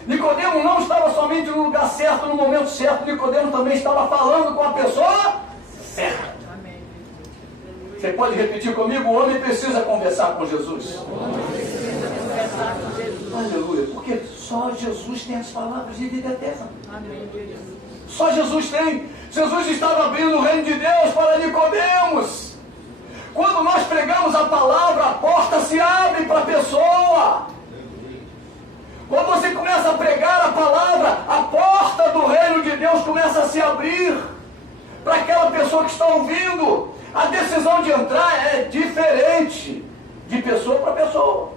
Nicodemos não estava somente no lugar certo, no momento certo. Nicodemos também estava falando com a pessoa certa. Você pode repetir comigo? O homem precisa conversar com Jesus. Aleluia. Porque só Jesus tem as palavras de vida eterna. Só Jesus tem. Jesus estava abrindo o reino de Deus para Nicodemos. Quando nós pregamos a palavra, a porta se abre para a pessoa. Quando você começa a pregar a palavra, a porta do reino de Deus começa a se abrir para aquela pessoa que está ouvindo. A decisão de entrar é diferente de pessoa para pessoa.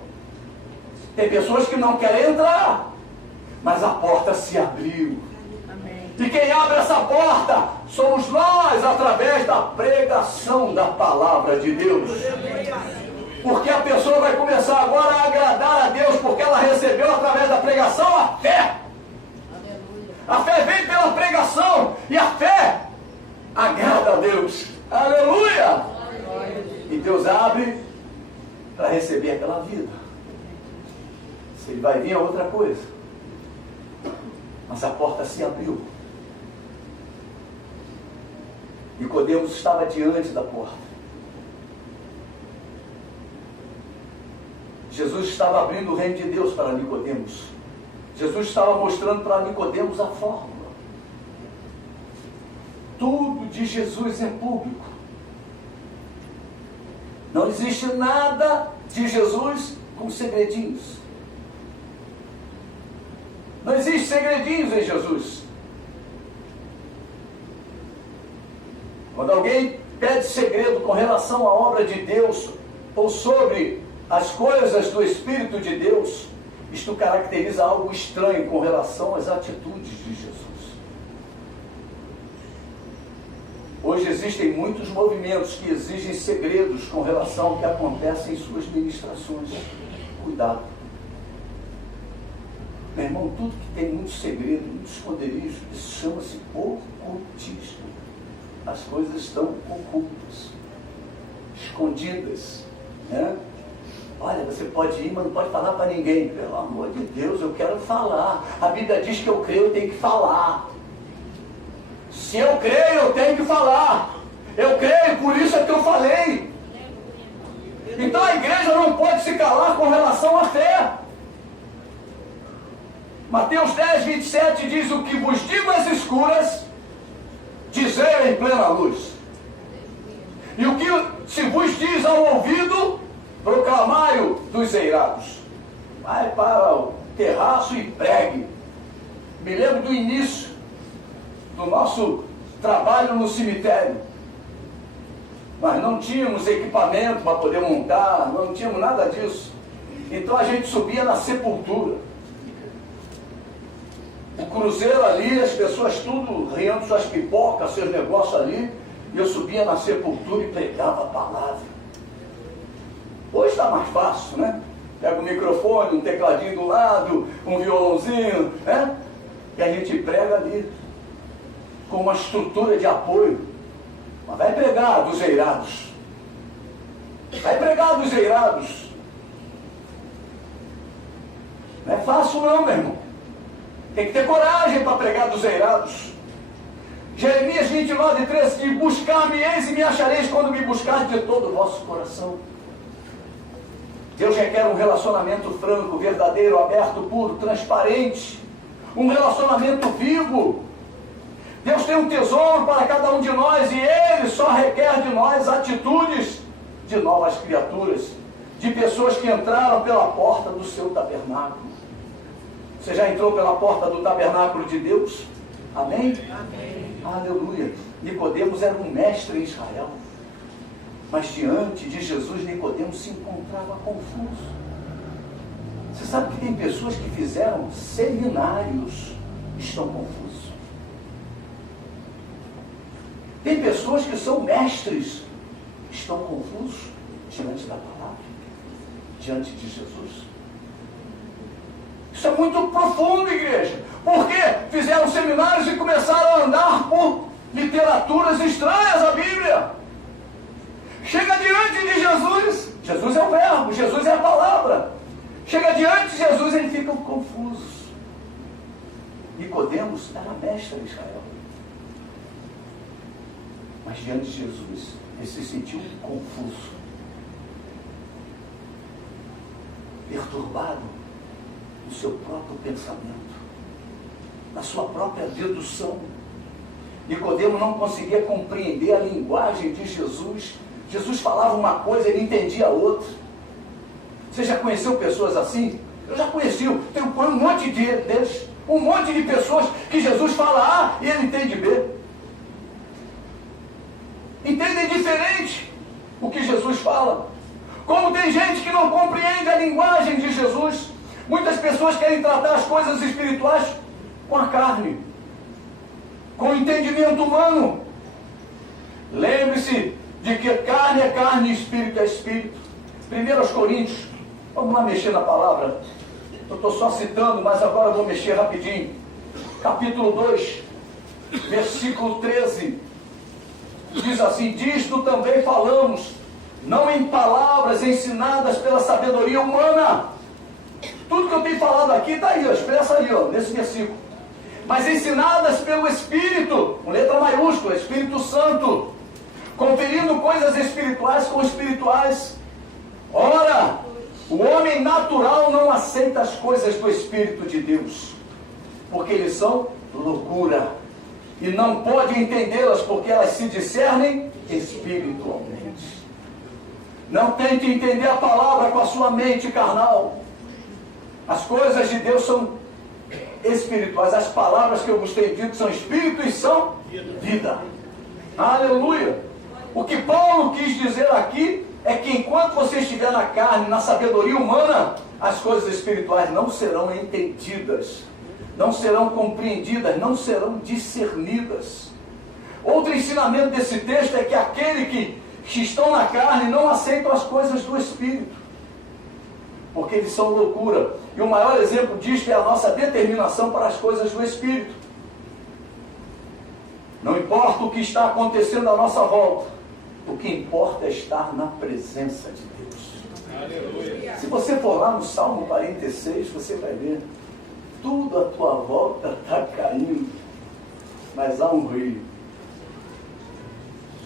Tem pessoas que não querem entrar, mas a porta se abriu. Amém. E quem abre essa porta somos nós, através da pregação da palavra de Deus. Porque a pessoa vai começar agora a agradar a Deus, porque ela recebeu através da pregação a fé. A fé vem pela pregação, e a fé agrada a Deus. Aleluia! E Deus abre para receber aquela vida. Se ele vai vir é outra coisa. Mas a porta se abriu. Nicodemos estava diante da porta. Jesus estava abrindo o reino de Deus para Nicodemos. Jesus estava mostrando para Nicodemos a fórmula. Tudo de Jesus é público. Não existe nada de Jesus com segredinhos. Não existe segredinhos em Jesus. Quando alguém pede segredo com relação à obra de Deus ou sobre as coisas do Espírito de Deus, isto caracteriza algo estranho com relação às atitudes de Jesus. Hoje existem muitos movimentos que exigem segredos com relação ao que acontece em suas ministrações. Cuidado. Meu irmão, tudo que tem muito segredo, muito esconderijo, isso chama-se ocultismo. As coisas estão ocultas, escondidas, né? Olha, você pode ir, mas não pode falar para ninguém. Pelo amor de Deus, eu quero falar. A Bíblia diz que eu creio, eu tenho que falar. Se eu creio, eu tenho que falar. Eu creio, por isso é que eu falei. Então a igreja não pode se calar com relação à fé. Mateus 10, 27 diz: o que vos digo às escuras, dizei em plena luz. E o que se vos diz ao ouvido, proclamai-o dos eirados. Vai para o terraço e pregue. Me lembro do início do nosso trabalho no cemitério. Mas não tínhamos equipamento para poder montar, não tínhamos nada disso. Então a gente subia na sepultura. O cruzeiro ali, as pessoas tudo rindo suas pipocas, seus negócios ali, e eu subia na sepultura e pregava a palavra. Hoje está mais fácil, né? Pega um microfone, um tecladinho do lado, um violãozinho, né? E a gente prega ali, com uma estrutura de apoio. Mas vai pregar dos eirados. Vai pregar dos eirados. Não é fácil não, meu irmão. Tem que ter coragem para pregar dos eirados. Jeremias 29, 13 diz: buscar-me eis e me achareis quando me buscar de todo o vosso coração. Deus requer um relacionamento franco, verdadeiro, aberto, puro, transparente. Um relacionamento vivo. Deus tem um tesouro para cada um de nós e Ele só requer de nós atitudes de novas criaturas, de pessoas que entraram pela porta do seu tabernáculo. Você já entrou pela porta do tabernáculo de Deus? Amém? Amém. Aleluia. Nicodemos era um mestre em Israel. Mas diante de Jesus, Nicodemos se encontrava confuso. Você sabe que tem pessoas que fizeram seminários e estão confusos. Tem pessoas que são mestres, estão confusos diante da palavra, diante de Jesus. Isso é muito profundo, igreja. Porque fizeram seminários e começaram a andar por literaturas estranhas à Bíblia. Chega diante de Jesus. Jesus é o verbo, Jesus é a palavra. Chega diante de Jesus e eles ficam confusos. Nicodemos era mestre em Israel. Mas diante de Jesus, ele se sentiu confuso, perturbado no seu próprio pensamento, na sua própria dedução. Nicodemo não conseguia compreender a linguagem de Jesus. Jesus falava uma coisa, ele entendia outra. Você já conheceu pessoas assim? Eu já conheci, tenho um monte deles, um monte de pessoas que Jesus fala A e ele entende B. Entendem diferente o que Jesus fala. Como tem gente que não compreende a linguagem de Jesus. Muitas pessoas querem tratar as coisas espirituais com a carne, com o entendimento humano. Lembre-se de que carne é carne e espírito é espírito. 1 Coríntios, vamos lá mexer na palavra. Eu estou só citando, mas agora eu vou mexer rapidinho. Capítulo 2, versículo 13. Diz assim: disto também falamos, não em palavras ensinadas pela sabedoria humana. Tudo que eu tenho falado aqui está aí, expressa aí, nesse versículo. Mas ensinadas pelo Espírito, com letra maiúscula, Espírito Santo, conferindo coisas espirituais com espirituais. Ora, o homem natural não aceita as coisas do Espírito de Deus, porque eles são loucura, e não pode entendê-las, porque elas se discernem espiritualmente. Não tente entender a palavra com a sua mente carnal. As coisas de Deus são espirituais. As palavras que eu vos tenho dito são espírito e são vida. Aleluia. O que Paulo quis dizer aqui é que enquanto você estiver na carne, na sabedoria humana, as coisas espirituais não serão entendidas, não serão compreendidas, não serão discernidas. Outro ensinamento desse texto é que aquele que estão na carne não aceitam as coisas do Espírito, porque eles são loucura. E o maior exemplo disto é a nossa determinação para as coisas do Espírito. Não importa o que está acontecendo à nossa volta, o que importa é estar na presença de Deus. Aleluia. Se você for lá no Salmo 46, você vai ver, tudo à tua volta está caindo, mas há um rio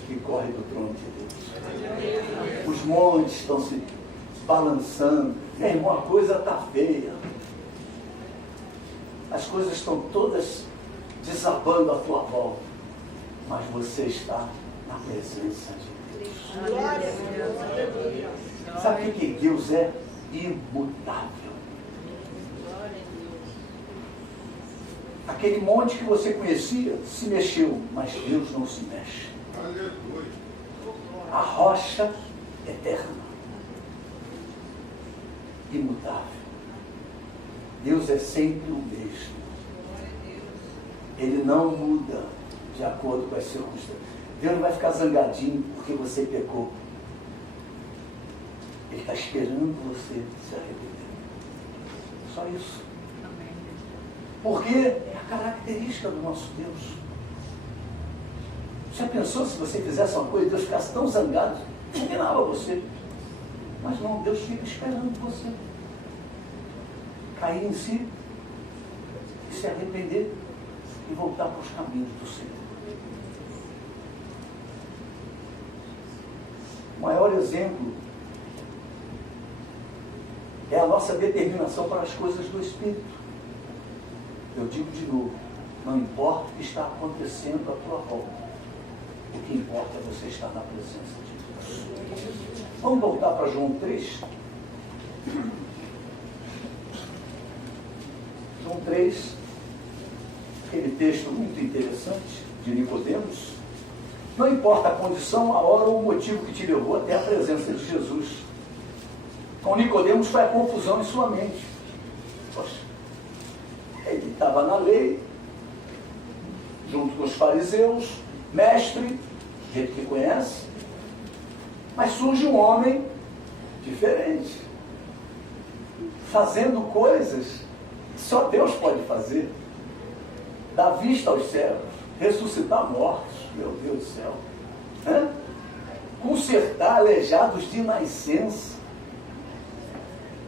que corre do trono de Deus. Os montes estão se balançando. Meu irmão, a coisa está feia. As coisas estão todas desabando à tua volta, mas você está na presença de Deus. Glória a Deus. Sabe o que Deus é? Imutável. Aquele monte que você conhecia se mexeu, mas Deus não se mexe. A rocha eterna, imutável. Deus é sempre o mesmo. Ele não muda de acordo com as circunstâncias. Deus não vai ficar zangadinho porque você pecou. Ele está esperando você se arrepender. Só isso. Porque é a característica do nosso Deus. Já pensou se você fizesse uma coisa e Deus ficasse tão zangado, terminava você? Mas não, Deus fica esperando você cair em si e se arrepender e voltar para os caminhos do Senhor. O maior exemplo é a nossa determinação para as coisas do Espírito. Eu digo de novo, não importa o que está acontecendo à tua volta, o que importa é você estar na presença de Deus. Vamos voltar para João 3. João 3, aquele texto muito interessante de Nicodemos. Não importa a condição, a hora ou o motivo que te levou até a presença de Jesus. Com Nicodemos foi a confusão em sua mente. Poxa, ele estava na lei, junto com os fariseus, mestre, gente que conhece, mas surge um homem diferente, fazendo coisas que só Deus pode fazer, dar vista aos cegos, ressuscitar mortos, meu Deus do céu, né? Consertar aleijados de nascença.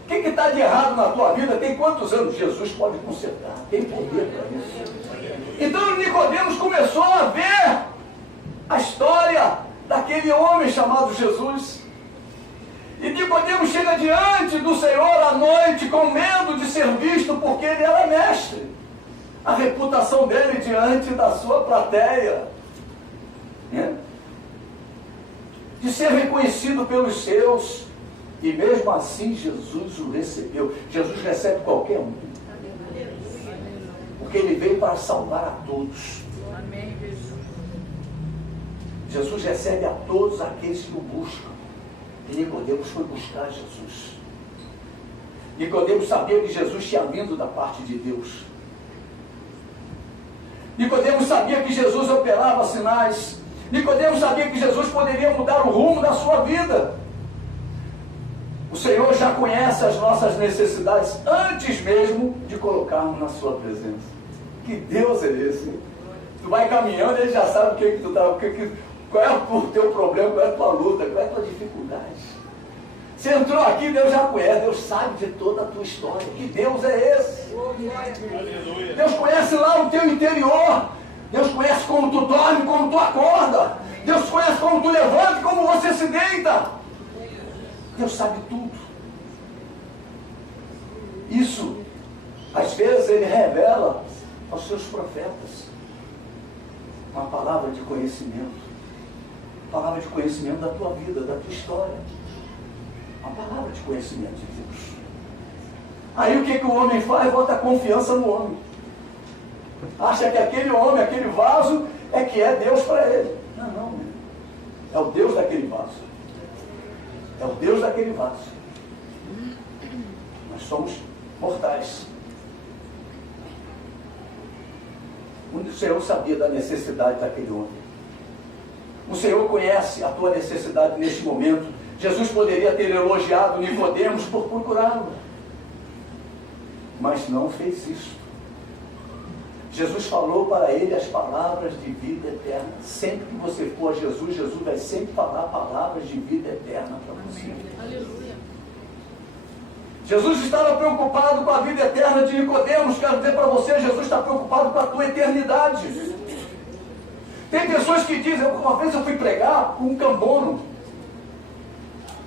O que está de errado na tua vida? Tem quantos anos Jesus pode consertar? Tem poder para isso. Então Nicodemos começou a ver a história daquele homem chamado Jesus. E Nicodemos chega diante do Senhor à noite com medo de ser visto, porque ele era mestre. A reputação dele diante da sua plateia, né? De ser reconhecido pelos seus. E mesmo assim Jesus o recebeu. Jesus recebe qualquer um, porque ele veio para salvar a todos. Amém, Jesus. Jesus recebe a todos aqueles que o buscam. E Nicodemos foi buscar Jesus. Nicodemos sabia que Jesus tinha vindo da parte de Deus. Nicodemos sabia que Jesus operava sinais. Nicodemos sabia que Jesus poderia mudar o rumo da sua vida. O Senhor já conhece as nossas necessidades antes mesmo de colocarmos na sua presença. Que Deus é esse? Tu vai caminhando e ele já sabe o que tu está, qual é o teu problema, qual é a tua luta, qual é a tua dificuldade. Você entrou aqui, Deus já conhece, Deus sabe de toda a tua história. Que Deus é esse? Deus conhece lá o teu interior. Deus conhece como tu dorme, como tu acorda. Deus conhece como tu levanta e como você se deita. Deus sabe tudo. Isso, às vezes, Ele revela aos seus profetas uma palavra de conhecimento. Palavra de conhecimento da tua vida, da tua história. Uma palavra de conhecimento de Deus. Aí o que o homem faz? Bota confiança no homem. Acha que aquele homem, aquele vaso, é que é Deus para ele. Não. É o Deus daquele vaso. É o Deus daquele vaso. Nós somos mortais. O Senhor sabia da necessidade daquele homem. O Senhor conhece a tua necessidade neste momento. Jesus poderia ter elogiado Nicodemos por procurá-lo, mas não fez isso. Jesus falou para ele as palavras de vida eterna. Sempre que você for a Jesus, Jesus vai sempre falar palavras de vida eterna para você. Aleluia. Jesus estava preocupado com a vida eterna de Nicodemos. Quero dizer para você, Jesus está preocupado com a tua eternidade. Tem pessoas que dizem, uma vez eu fui pregar com um cambono,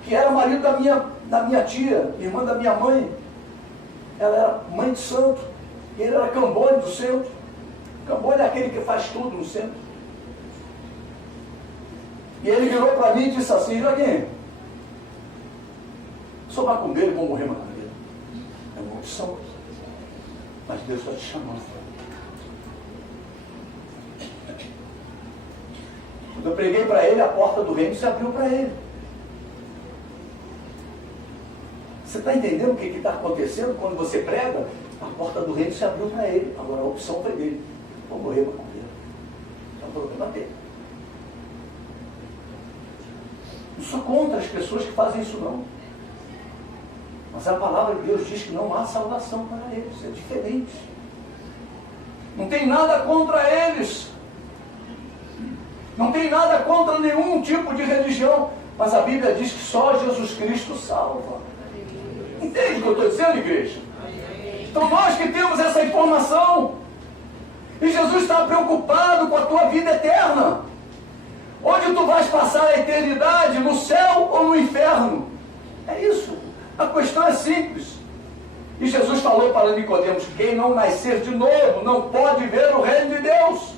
que era marido da minha tia, irmã da minha mãe. Ela era mãe de santo. Ele era cambone do centro. Cambone é aquele que faz tudo no centro. E ele virou para mim e disse assim: Joaquim, sou macumbeiro e vou morrer macumbeiro. É uma opção. Mas Deus está te chamando. Quando eu preguei para ele, a porta do reino se abriu para ele. Você está entendendo o que está acontecendo quando você prega? A porta do reino se abriu para ele. Agora a opção foi dele. Vou morrer macumbeiro. É o problema dele. Não sou contra as pessoas que fazem isso, não. Mas a palavra de Deus diz que não há salvação para eles. É diferente. Não tem nada contra eles. Não tem nada contra nenhum tipo de religião. Mas a Bíblia diz que só Jesus Cristo salva. Entende o que eu estou dizendo, igreja? Então nós que temos essa informação. E Jesus está preocupado com a tua vida eterna. Onde tu vais passar a eternidade? No céu ou no inferno? É isso. A questão é simples. E Jesus falou para Nicodemos: quem não nascer de novo não pode ver o reino de Deus.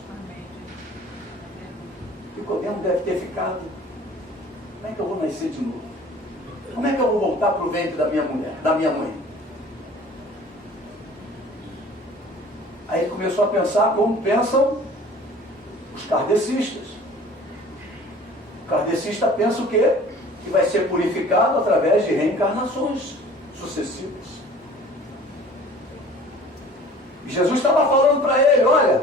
Nicodemos deve ter ficado: como é que eu vou nascer de novo? Como é que eu vou voltar para o ventre da minha mulher, da minha mãe? começou a pensar como pensam os kardecistas. O kardecista pensa o quê? Que vai ser purificado através de reencarnações sucessivas. E Jesus estava falando para ele, olha,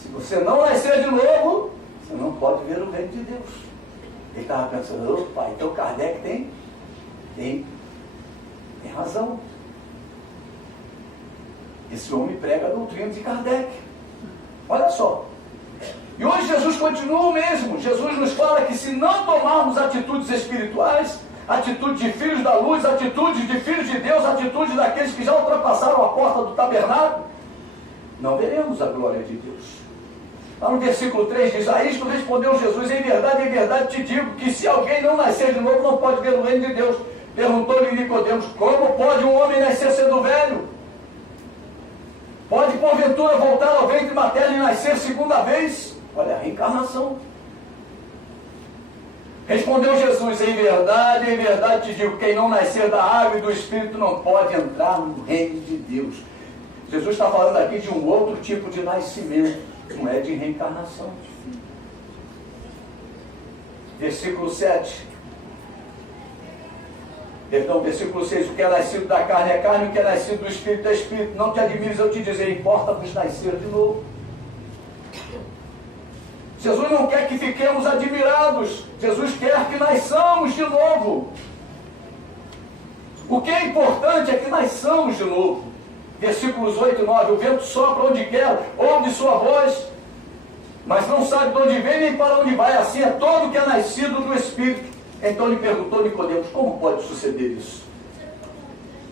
se você não nascer de novo, você não pode ver o reino de Deus. Ele estava pensando, opa, então Kardec tem razão. Esse homem prega a doutrina de Kardec. Olha só. E hoje Jesus continua o mesmo. Jesus nos fala que se não tomarmos atitudes espirituais, atitude de filhos da luz, atitude de filhos de Deus, atitude daqueles que já ultrapassaram a porta do tabernáculo, não veremos a glória de Deus. Lá no versículo 3 diz, a isto respondeu Jesus, em verdade te digo, que se alguém não nascer de novo, não pode ver o reino de Deus. Perguntou-lhe Nicodemos, como pode um homem nascer sendo velho? Pode porventura voltar ao ventre materno e nascer segunda vez? Olha a reencarnação. Respondeu Jesus, em verdade te digo, quem não nascer da água e do Espírito não pode entrar no reino de Deus. Jesus está falando aqui de um outro tipo de nascimento, não é de reencarnação. Versículo 7. Perdão, versículo 6, o que é nascido da carne é carne, o que é nascido do Espírito é Espírito. Não te admires eu te dizer, importa-vos nascer de novo. Jesus não quer que fiquemos admirados. Jesus quer que nasçamos de novo. O que é importante é que nasçamos de novo. Versículos 8 e 9. O vento sopra onde quer, ouve sua voz, mas não sabe de onde vem nem para onde vai. Assim é todo que é nascido do Espírito. Então lhe perguntou Nicodemos, como pode suceder isso?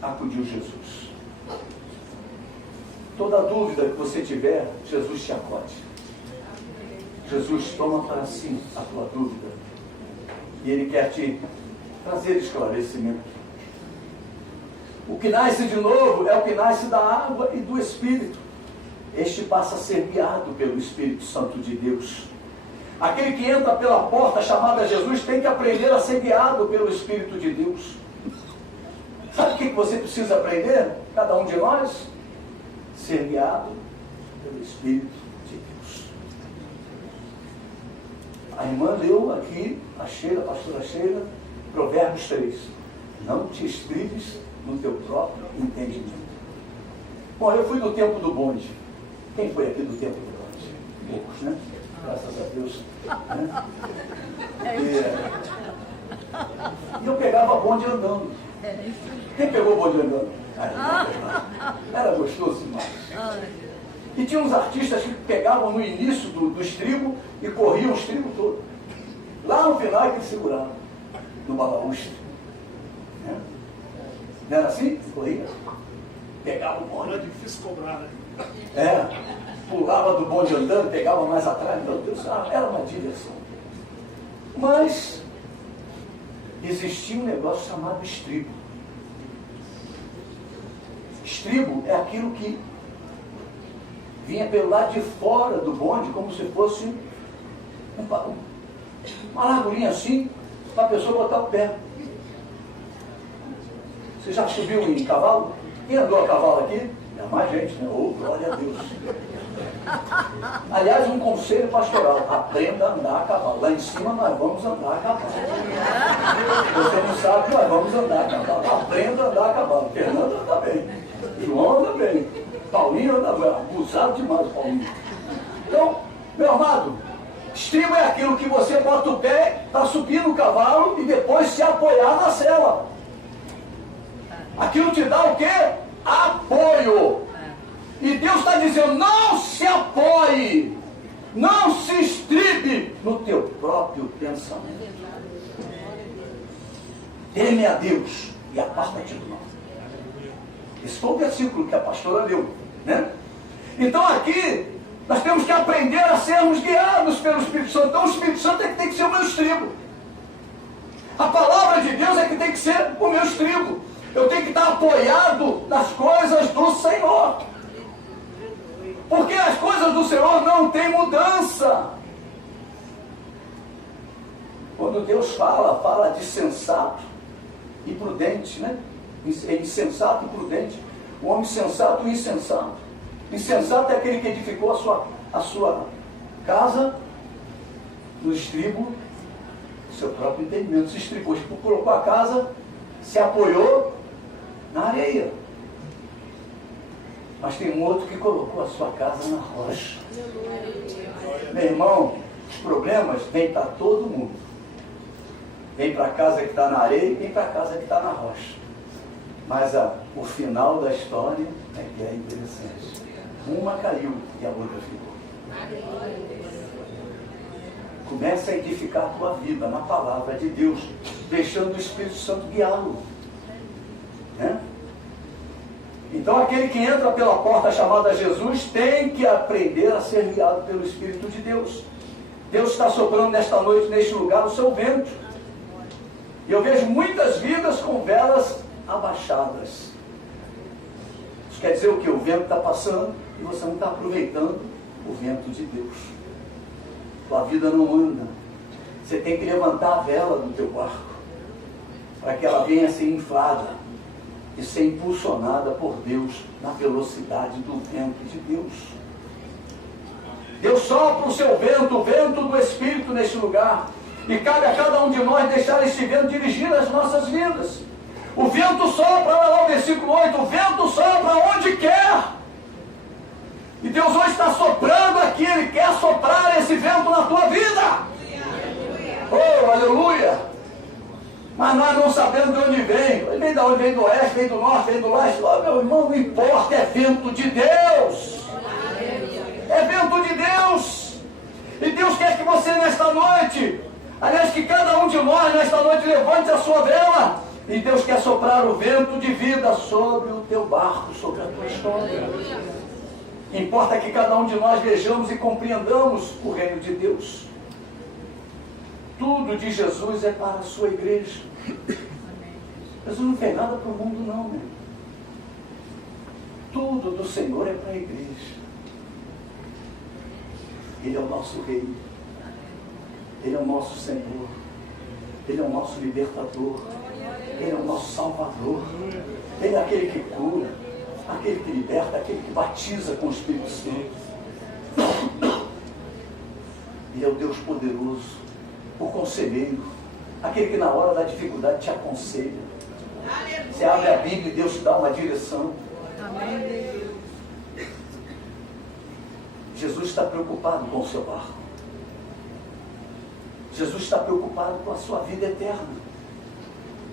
Acudiu Jesus. Toda dúvida que você tiver, Jesus te acode. Jesus toma para si a tua dúvida. E Ele quer te trazer esclarecimento. O que nasce de novo é o que nasce da água e do Espírito. Este passa a ser guiado pelo Espírito Santo de Deus. Aquele que entra pela porta chamada Jesus tem que aprender a ser guiado pelo Espírito de Deus. Sabe o que você precisa aprender? Cada um de nós? Ser guiado pelo Espírito de Deus. A irmã leu aqui, a pastora Sheila, Provérbios 3. Não te estribes no teu próprio entendimento. Bom, eu fui do tempo do bonde. Quem foi aqui do tempo do bonde? Poucos, né? Graças a Deus. Né? E eu pegava bonde andando. Quem pegou bonde andando? Era gostoso demais. E tinha uns artistas que pegavam no início do estribo e corriam o estribo todo. Lá no final é que eles seguravam no balaústre. Né? Não era assim? Corria. Pegava o bonde. Era difícil cobrar, né? Pulava do bonde andando, pegava mais atrás. Meu Deus, era uma diversão. Mas existia um negócio chamado estribo. Estribo é aquilo que vinha pelo lado de fora do bonde, como se fosse uma largurinha assim, para a pessoa botar o pé. Você já subiu em cavalo? Quem andou a cavalo aqui? É mais gente, né? Oh, glória a Deus. Aliás, um conselho pastoral: aprenda a andar a cavalo. Lá em cima nós vamos andar a cavalo. Você não sabe, nós vamos andar a cavalo. Aprenda a andar a cavalo. Fernando anda bem, João anda bem, Paulinho anda bem. Abusado demais, Paulinho. Então, meu amado, estribo é aquilo que você bota o pé para subir no cavalo e depois se apoiar na sela. Aquilo te dá o quê? Apoio. E Deus está dizendo, não se apoie, não se estribe no teu próprio pensamento. Teme a Deus e aparta-te do mal. Esse foi o versículo que a pastora leu, né? Então aqui nós temos que aprender a sermos guiados pelo Espírito Santo. Então o Espírito Santo é que tem que ser o meu estribo. A palavra de Deus é que tem que ser o meu estribo. Eu tenho que estar apoiado nas coisas do Senhor. Porque as coisas do Senhor não têm mudança. Quando Deus fala de sensato e prudente, né? É insensato e prudente. O homem sensato e insensato. Insensato é aquele que edificou a sua casa no estribo do seu próprio entendimento. Se estribou, colocou a casa, se apoiou na areia. Mas tem um outro que colocou a sua casa na rocha. Meu irmão, os problemas vêm para todo mundo. Vem para a casa que está na areia e vem para a casa que está na rocha. Mas o final da história é que é interessante. Uma caiu e a outra ficou. Começa a edificar a tua vida na palavra de Deus, deixando o Espírito Santo guiá-lo. Né? Então aquele que entra pela porta chamada Jesus tem que aprender a ser guiado pelo Espírito de Deus. Deus está soprando nesta noite, neste lugar, o seu vento. E eu vejo muitas vidas com velas abaixadas. Isso quer dizer o que? O vento está passando e você não está aproveitando o vento de Deus. Tua vida não anda. Você tem que levantar a vela do teu barco para que ela venha a ser inflada e ser impulsionada por Deus na velocidade do vento de Deus. Deus sopra o seu vento, o vento do Espírito neste lugar. E cabe a cada um de nós deixar este vento dirigir as nossas vidas. O vento sopra, olha lá o versículo 8, o vento sopra onde quer. E Deus hoje está soprando aqui, Ele quer soprar esse vento na tua vida. Oh, aleluia! Mas nós não sabemos de onde vem. Ele vem de onde? Vem do oeste, vem do norte, vem do leste. Oh, meu irmão, não importa, é vento de Deus. É vento de Deus. E Deus quer que você nesta noite, aliás, que cada um de nós nesta noite levante a sua vela. E Deus quer soprar o vento de vida sobre o teu barco, sobre a tua história. Importa que cada um de nós vejamos e compreendamos o reino de Deus. Tudo de Jesus é para a sua igreja. Jesus não fez nada para o mundo, não, né? Tudo do Senhor é para a igreja. Ele é o nosso rei. Ele é o nosso Senhor. Ele é o nosso libertador. Ele é o nosso salvador. Ele é aquele que cura, aquele que liberta, aquele que batiza com o Espírito Santo. Ele é o Deus poderoso, o conselheiro, aquele que na hora da dificuldade te aconselha. Você abre a Bíblia e Deus te dá uma direção. Amém. Jesus está preocupado com o seu barco. Jesus está preocupado com a sua vida eterna.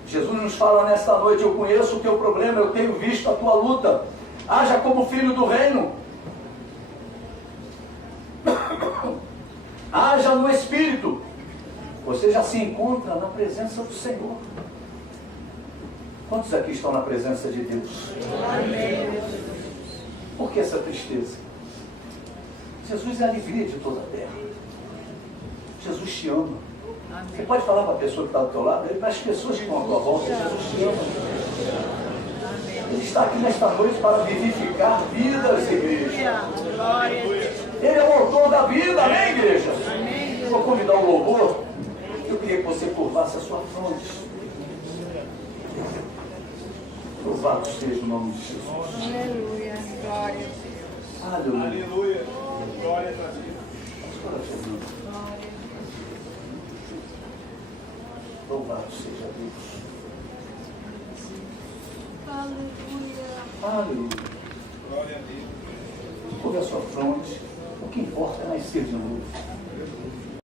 Jesus nos fala nesta noite: eu conheço o teu problema, eu tenho visto a tua luta. Haja como filho do reino. Haja no Espírito. Você já se encontra na presença do Senhor. Quantos aqui estão na presença de Deus? Amém. Por que essa tristeza? Jesus é a alegria de toda a terra. Jesus te ama. Você pode falar para a pessoa que está do teu lado, para as pessoas que estão à tua volta: Jesus te ama. Ele está aqui nesta noite para vivificar vidas, igreja. Ele é o autor da vida, amém, igreja? Vou convidar o louvor. Eu queria que você curvasse a sua fronte. Louvado seja o nome de Jesus. Aleluia. Glória a Deus. Aleluia. Aleluia. Glória a Deus. Louvado seja Deus. Aleluia. Aleluia. Glória a Deus. Curva a sua fronte. O que importa é nascer de novo.